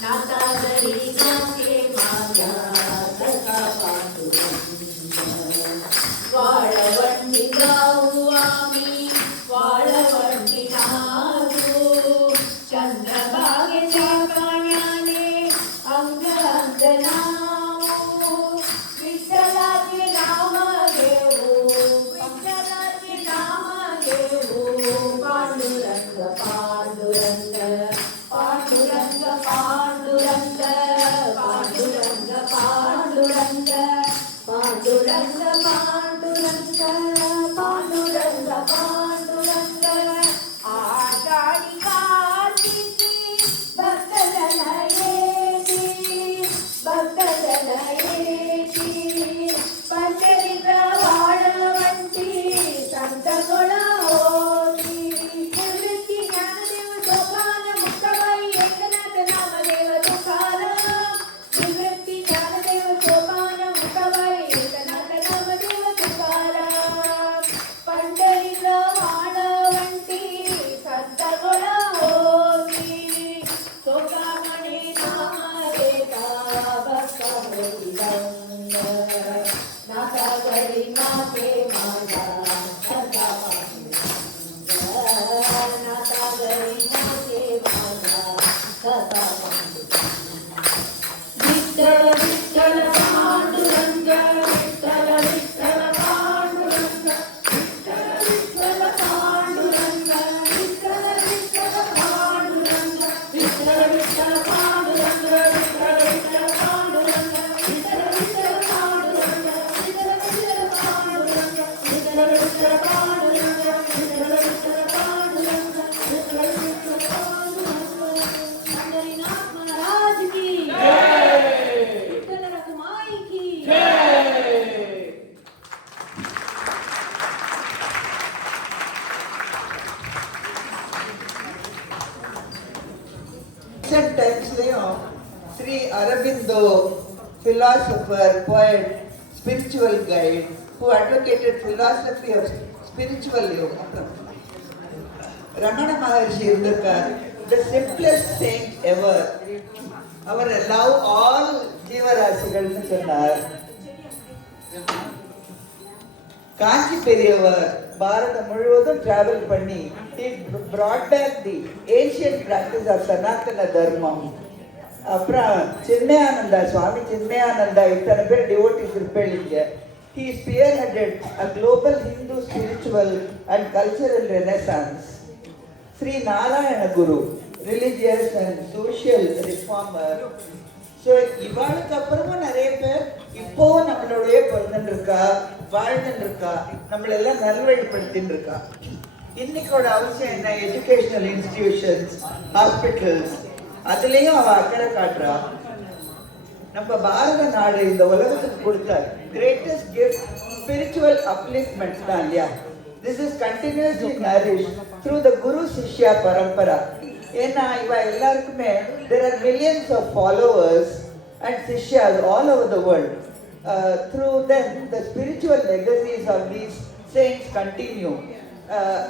Nata Recent times, Sri Aurobindo, philosopher, poet, spiritual guide, who advocated philosophy of spiritual yoga. Ramana Maharshi இருந்திருக்கார். The simplest saint ever. Our love all ஜீவராசிகள்னு சொன்னார். காஞ்சி பெரியவர் பாரதம் முழுவதும் டிராவல் பண்ணி he brought back the ancient practice of Sanatana Dharmam. அப்புறம் சின்மயானந்தா, சுவாமி சின்மயானந்தா, இத்தனை பேர் devotees இருப்பேங்க. He spearheaded a global Hindu spiritual and cultural renaissance. Sri Narayana Guru, religious and social reformer. So இவாளுக்கு அப்புறமும் நிறைய பேர் இப்போவும் நம்மளோடய பிறந்துட்டு இருக்கா, வாழ்ந்துட்டு இருக்கா, நம்மளெல்லாம் நல்வழிப்படுத்தின்னு இருக்கா. இன்னைக்கோட அவசியம் என்ன? எஜுகேஷனல் இன்ஸ்டிடியூஷன்ஸ், ஹாஸ்பிட்டல்ஸ், அதுலேயும் அவள் அக்கறை காட்டுறா. நம்ம பாரத நாடு இந்த உலகத்துக்கு கொடுத்த கிரேட்டஸ்ட் கிஃப்ட் ஸ்பிரிச்சுவல் அப்லிஃப்ட்மெண்ட் தான் இல்லையா? This is continuously nourished through the Guru Shishya Parampara. ஏன்னா இவ எல்லாருக்குமே there are millions of followers and Shishyas all over the world. Through them the spiritual legacies of these saints continue.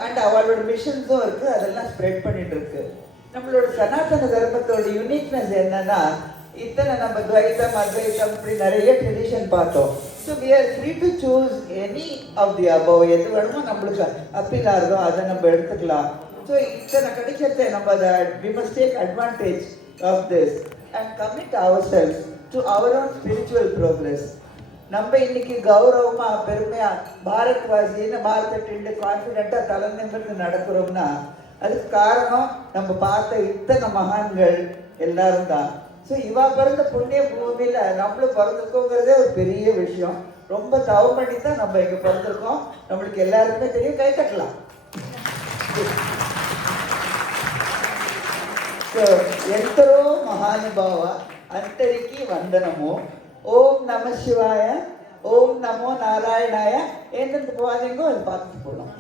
And அவளோட மிஷன்ஸும் இருக்கு, அதெல்லாம் spread பண்ணிட்டு இருக்கு. நம்மளோட சனாதன தர்மத்தோட uniqueness என்னன்னா, இத்தனை நம்ம துவைத்தம் அத்வைத்தம் இப்படி நிறைய ட்ரெடிஷன் பார்த்தோம். So we are free to choose any of the above. எது வேணுமோ நம்மளுக்கு அப்பீல் ஆகுதோ அதை நம்ம எடுத்துக்கலாம். ஸோ இத்தனை கிடைக்கிறத நம்ம we must take advantage of this and commit ourselves to our own spiritual progress. நம்ம இன்னைக்கு கௌரவமா பெருமையா பாரத்வாசின்னு பாரதட்டு கான்ஃபிடென்ட்டா தலை நிமிர்ந்து நடக்கிறோம்னா அதுக்கு காரணம் நம்ம பார்த்த இத்தனை மகான்கள் எல்லாரும் தான். ஸோ இவா பிறந்த புண்ணிய பூமியில நம்மளும் பிறந்திருக்கோங்கிறதே ஒரு பெரிய விஷயம். ரொம்ப தவம் பண்ணி தான் நம்ம இங்க பிறந்திருக்கோம். நம்மளுக்கு எல்லாருக்குமே தெரியும், கை தட்டலாம். సో ఎందరో మహానుభావ అంతరికి వందనము. ఓం నమ శివాయ, ఓం నమో నారాయణాయ. ఏంటంత போவாதீங்கோ அது பார்த்துட்டு போகலாம்.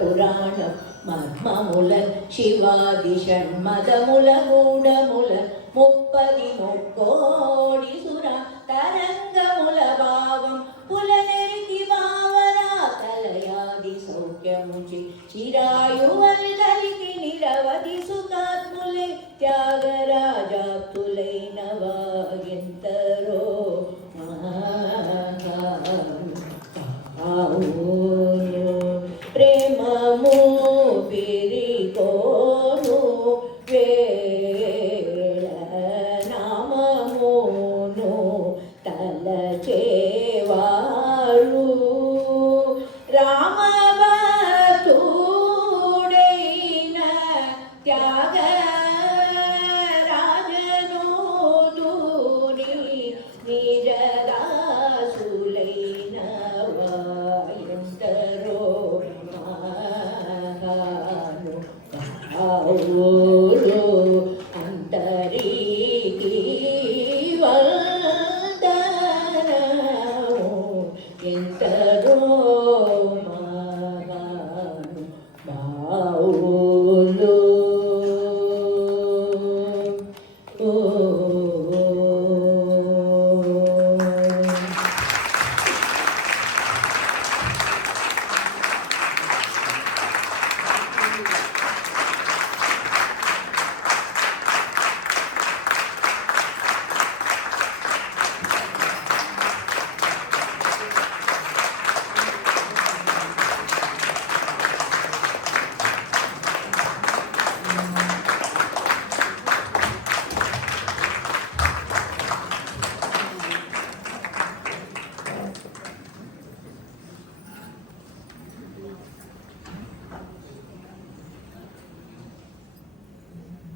పురాణ మర్మముల శివాది షణ్మదముల గూఢముల ముప్పది ముక్కోడి సుర తరంగముల భావం పులనెరికి భావరా తలయాది సౌఖ్యముచి చిరాయువల్గలికి నిరవధి సుఖాత్ములై త్యాగరాజాప్తులైన వాగెంతరో பலகே வாழு ராமவதூடைன தியாக ராஜனோ தூணி நிஜதாசுலைன வாயுந்தரோ மகானு பாவுலோ அந்தரிகி வந்தனோ ಎಂತರೋ ಮಹಾನು ಬಾವುಲು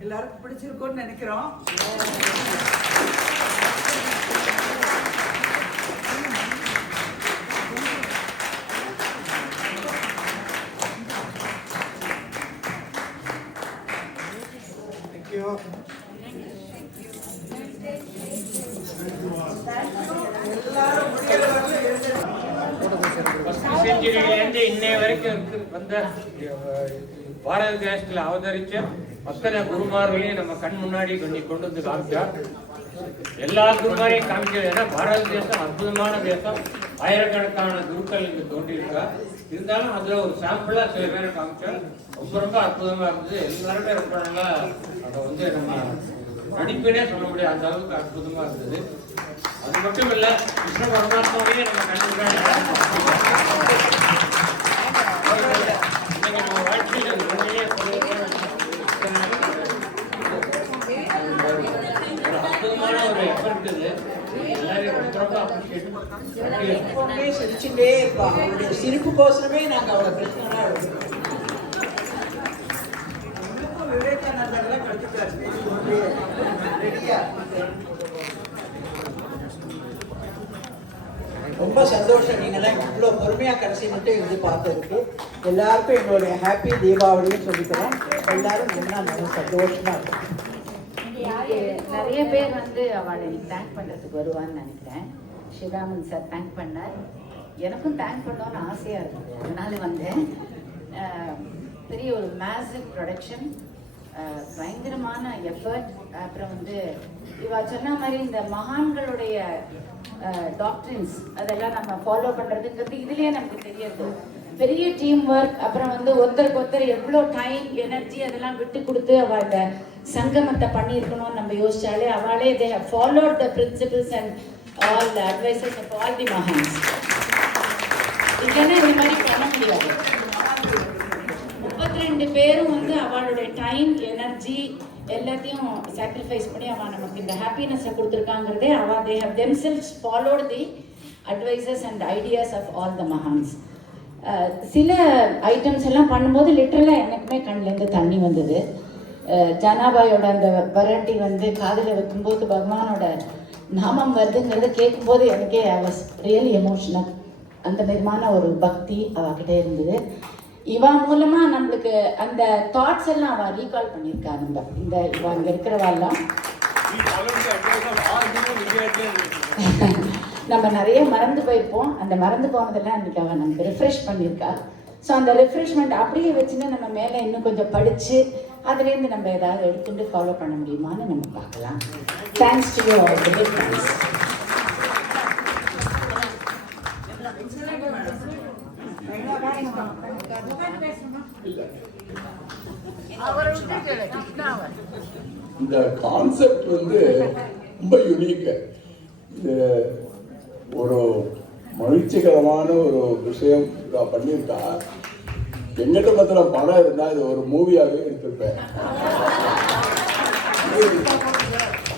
எல்லாருக்கும் பிடிச்சிருக்கும்னு நினைக்கிறோம். எல்லாரும் செஞ்சுரியிலேருந்து இன்னைய வரைக்கும் வந்த பாரத தேசத்தில் அவதரிச்ச அத்தனை குருமார்களையும் நம்ம கண் முன்னாடி கொண்டு வந்து காமிச்சார். எல்லா குருமாரையும் காமிச்சது. ஏன்னா பாரத தேசம் அற்புதமான தேசம், ஆயிரக்கணக்கான குருக்கள் இங்கு தோன்றியிருக்கா. இருந்தாலும் அதுல ஒரு சாம்பிளா சில பேரை காமிச்சோம். ரொம்ப ரொம்ப அற்புதமா இருந்தது. எல்லாருமே ரொம்ப நல்லா அதை வந்து நம்ம நடிப்புனே சொல்ல முடியாது, அந்த அளவுக்கு அற்புதமா இருந்தது. அது மட்டும் இல்ல, கிருஷ்ண பரமாத்மாவையே நம்ம கண்டுபிடிக்க நம்ம வாழ்க்கையில உண்மையே ஒரு அற்புதமான ஒரு எஃபர்ட் இது. எல்லாரையும் ரொம்ப ரொம்ப அப்ரிஷியேட். எப்பவுமே சிரிச்சுட்டே இருப்பா. அவருடைய சிரிப்புக்கோசரமே நாங்க அவளை கிருஷ்ணனா எடுக்கிறோம். விவேகானந்தர்லாம் கிடைச்சிட்டாரு. ரெடியா? ரொம்ப சந்தோஷம். நீங்களாம் இவ்வளோ பொறுமையாக கடைசி மட்டும் இருந்து பார்த்ததுக்கு எல்லாருக்கும் எங்களுடைய ஹாப்பி தீபாவளின்னு சொல்லிக்கிறோம். எல்லாரும் இன்னும் நல்லா சந்தோஷமா இருக்கும். நிறைய பேர் வந்து அவளை தேங்க் பண்ணுறதுக்கு வருவான்னு நினைக்கிறேன். ஸ்ரீராமன் சார் தேங்க் பண்ணார். எனக்கும் தேங்க் பண்ணோன்னு ஆசையாக இருக்கும், அதனால வந்தேன். பெரிய ஒரு மேசிவ் ப்ரொடக்ஷன், பயங்கரமான எஃபர்ட். அப்புறம் வந்து இவா சொன்ன மாதிரி இந்த மகான்களுடைய டாக்டரின்ஸ் அதெல்லாம் நம்ம ஃபாலோ பண்ணுறதுங்கிறது இதுலேயே நமக்கு தெரியாது. பெரிய டீம் ஒர்க். அப்புறம் வந்து ஒருத்தருக்கு ஒருத்தர் எவ்வளோ டைம் எனர்ஜி அதெல்லாம் விட்டு கொடுத்து அவள் இந்த சங்கமத்தை பண்ணியிருக்கணும்னு நம்ம யோசிச்சாலே அவளே they have followed the principles and all the advices of all the மகான்ஸ். இல்லைன்னா இந்த மாதிரி பண்ண முடியாது. 32 பேரும் வந்து அவளுடைய டைம் எனர்ஜி எல்லாத்தையும் சாக்ரிஃபைஸ் பண்ணி அவள் நமக்கு இந்த ஹாப்பினஸை கொடுத்துருக்காங்கிறதே அவள் they have themselves followed the advices and ideas of all the மகான்ஸ். சில ஐட்டம்ஸ் எல்லாம் பண்ணும்போது லிட்டரலாக எனக்குமே கண்ணிலேருந்து தண்ணி வந்தது. ஜனாபாயோட அந்த வரட்டி வந்து காதில் வைக்கும்போது பகவானோட நாமம் வருதுங்கிறத கேட்கும்போது எனக்கே ஐ வாஸ் ரியலி எமோஷனல். அந்த விதமான ஒரு பக்தி அவகிட்ட இருந்தது. இவா மூலமா நம்மளுக்கு அந்த தாட்ஸ் எல்லாம் அவ ரீகால் பண்ணியிருக்கா. நம்ம இந்த இவா இங்க இருக்கிறவாள்லாம் நம்ம நிறைய மறந்து போயிருப்போம். அந்த மறந்து போனதெல்லாம் இன்னைக்கு அவன் நமக்கு ரிஃப்ரெஷ் பண்ணியிருக்கா. ஸோ அந்த ரிஃப்ரெஷ்மெண்ட் அப்படியே வச்சுன்னு நம்ம மேலே இன்னும் கொஞ்சம் படித்து அதுலேருந்து நம்ம ஏதாவது எடுத்துட்டு ஃபாலோ பண்ண முடியுமான்னு நம்ம பார்க்கலாம். Thanks to you all. Big thanks. இந்த கான்செப்ட் வந்து ரொம்ப யூனிக். இது ஒரு மகிழ்ச்சிகரமான ஒரு விஷயம் பண்ணியிருக்கா. எங்கிட்ட மாத்திரம் படம் இருந்தால் இது ஒரு மூவியாகவே எடுத்திருப்பேன்.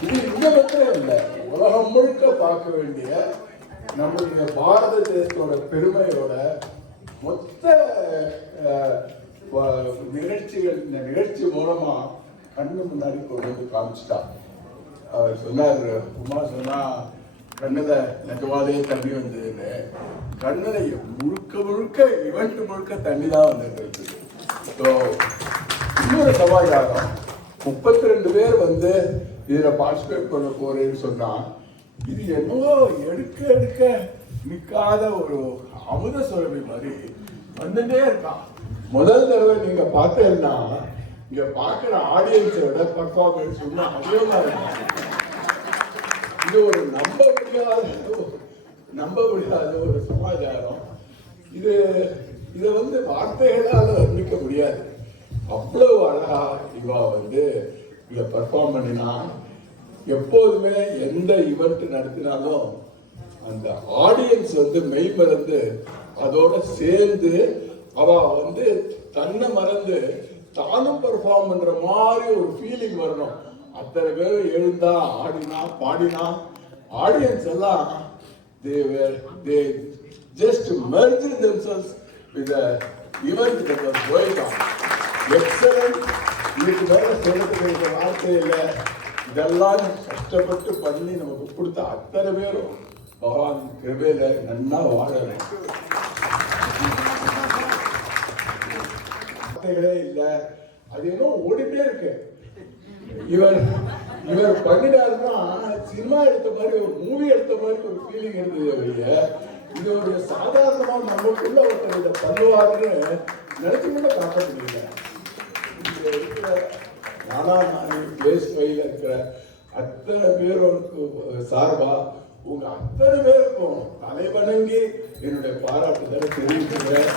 இது இந்த மாத்திரம் இல்லை, உலகம் முழுக்க பார்க்க வேண்டிய நம்முடைய பாரத தேசத்தோட பெருமையோட மொத்த நிகழ்ச்சிகள் இந்த நிகழ்ச்சி மூலமா கண்ணு முன்னாடி கொண்டு வந்து காமிச்சிட்டா. அவர் சொன்னார், உமா சொன்னா கண்ணுல நிஜமாலே தண்ணி வந்ததுன்னு. கண்ணுல முழுக்க முழுக்க இவெண்ட் முழுக்க தண்ணி தான் வந்துட்டு. ஸோ இன்னொரு சமாச்சாரம், 32 பேர் வந்து இதுல பார்ட்டிசிபேட் பண்ண போறேன்னு சொன்னா இது என்னவோ எடுக்க எடுக்க நிற்காத ஒரு அமுத சுரபி மாதிரி வந்துட்டே இருக்கான். முதல் தடவை நீங்க பார்த்தேன்னா இங்க பார்க்குற ஆடியன்ஸோட பர்ஃபார்மன்ஸ் இன்னும் அதிகமா இருக்கும். இது ஒரு நம்ப முடியாத ஒரு சமாச்சாரம். இதை வந்து வார்த்தைகளால் வர்ணிக்க முடியாது. அவ்வளவு அழகா இவா வந்து இதை பர்ஃபார்ம் பண்ணினா. எப்போதுமே எந்த ஈவெண்ட் நடத்தினாலும் அந்த ஆடியன்ஸ் வந்து மெய் மறந்து அதோட சேர்ந்து அவ வந்து தன்னை மறந்து தானும் பெர்ஃபார்ம் பண்ற மாதிரி ஒரு ஃபீலிங் வரணும். அத்தனை பேரும் எழுந்தா ஆடினா பாடினா ஆடியன்ஸ் எல்லாம் they just merged themselves with the event that was going on. Excellent. இதுக்கு மேல சொல்றதுக்கு வார்த்தை இல்லை. இதெல்லாம் கஷ்டப்பட்டு பண்ணி நமக்கு கொடுத்த அத்தனை பேரும் பகவான் கிருபையில நன்னா வாழணும். வார்த்தைகளே இல்லை. அது இன்னும் ஓடிட்டே இருக்கு. இவர் பண்ணிட்டாருன்னா சினிமா எடுத்த மாதிரி ஒரு மூவி எடுத்த மாதிரி ஒரு ஃபீலிங் இருந்தது. இது ஒரு சாதாரணமா நமக்குள்ள ஒருத்தர் இதை பண்ணுவாருன்னு நினைச்சு கூட காட்ட முடியல. பிளேஸ் ஃபைல இருக்கிற அத்தனை பேருக்கு சார்பா உங்க அத்தனை பேருக்கும் தலைவணங்கி என்னுடைய பாராட்டுதலை தெரிவிக்கிறேன்.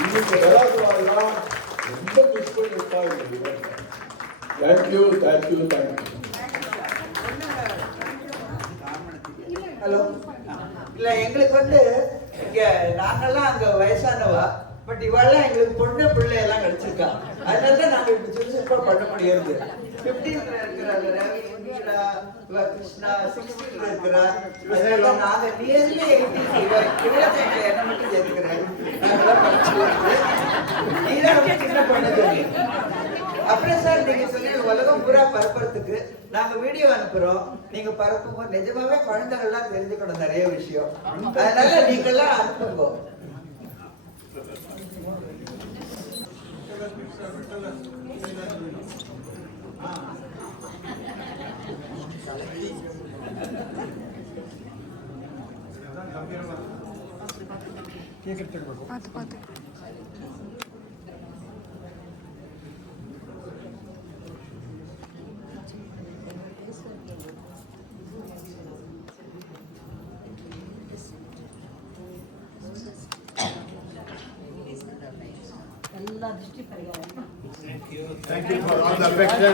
இன்னைக்கு விளையாட்டுவாரெல்லாம் ரொம்ப மிஸ் பண்ணிருக்காங்க. தேங்க்யூ. ஹலோ. இல்லை, எங்களுக்கு வந்து இங்க நாங்கெல்லாம் அங்க வயசானவா, பட் இவாள்லாம் எங்களுக்கு பொண்ணு பிள்ளை எல்லாம் கிடைச்சிருக்கா. அதனால தான் நாங்கள் இப்படி சுறுசுறுப்பா பண்ண முடியாது. 15ல இருக்கிறாங்க கிருஷ்ணா, 16ல இருக்கிறா. அதனால நாங்க நியர்லி 18 என்ன மட்டும் சேர்த்துக்கிறேன். நாங்கெல்லாம் படிச்சு நீதான் சின்ன பண்ணது. அப்புறம் சார் நீங்க சொல்லி உலகம் பூரா பரப்புறதுக்கு நாங்க வீடியோ அனுப்புறோம். நீங்க பரப்பும்போது நிஜமாவே குழந்தைகள்லாம் தெரிஞ்சுக்கணும் நிறைய விஷயம். அதனால நீங்கெல்லாம் அனுப்புங்க. பார்த்து Thank you for all the affection.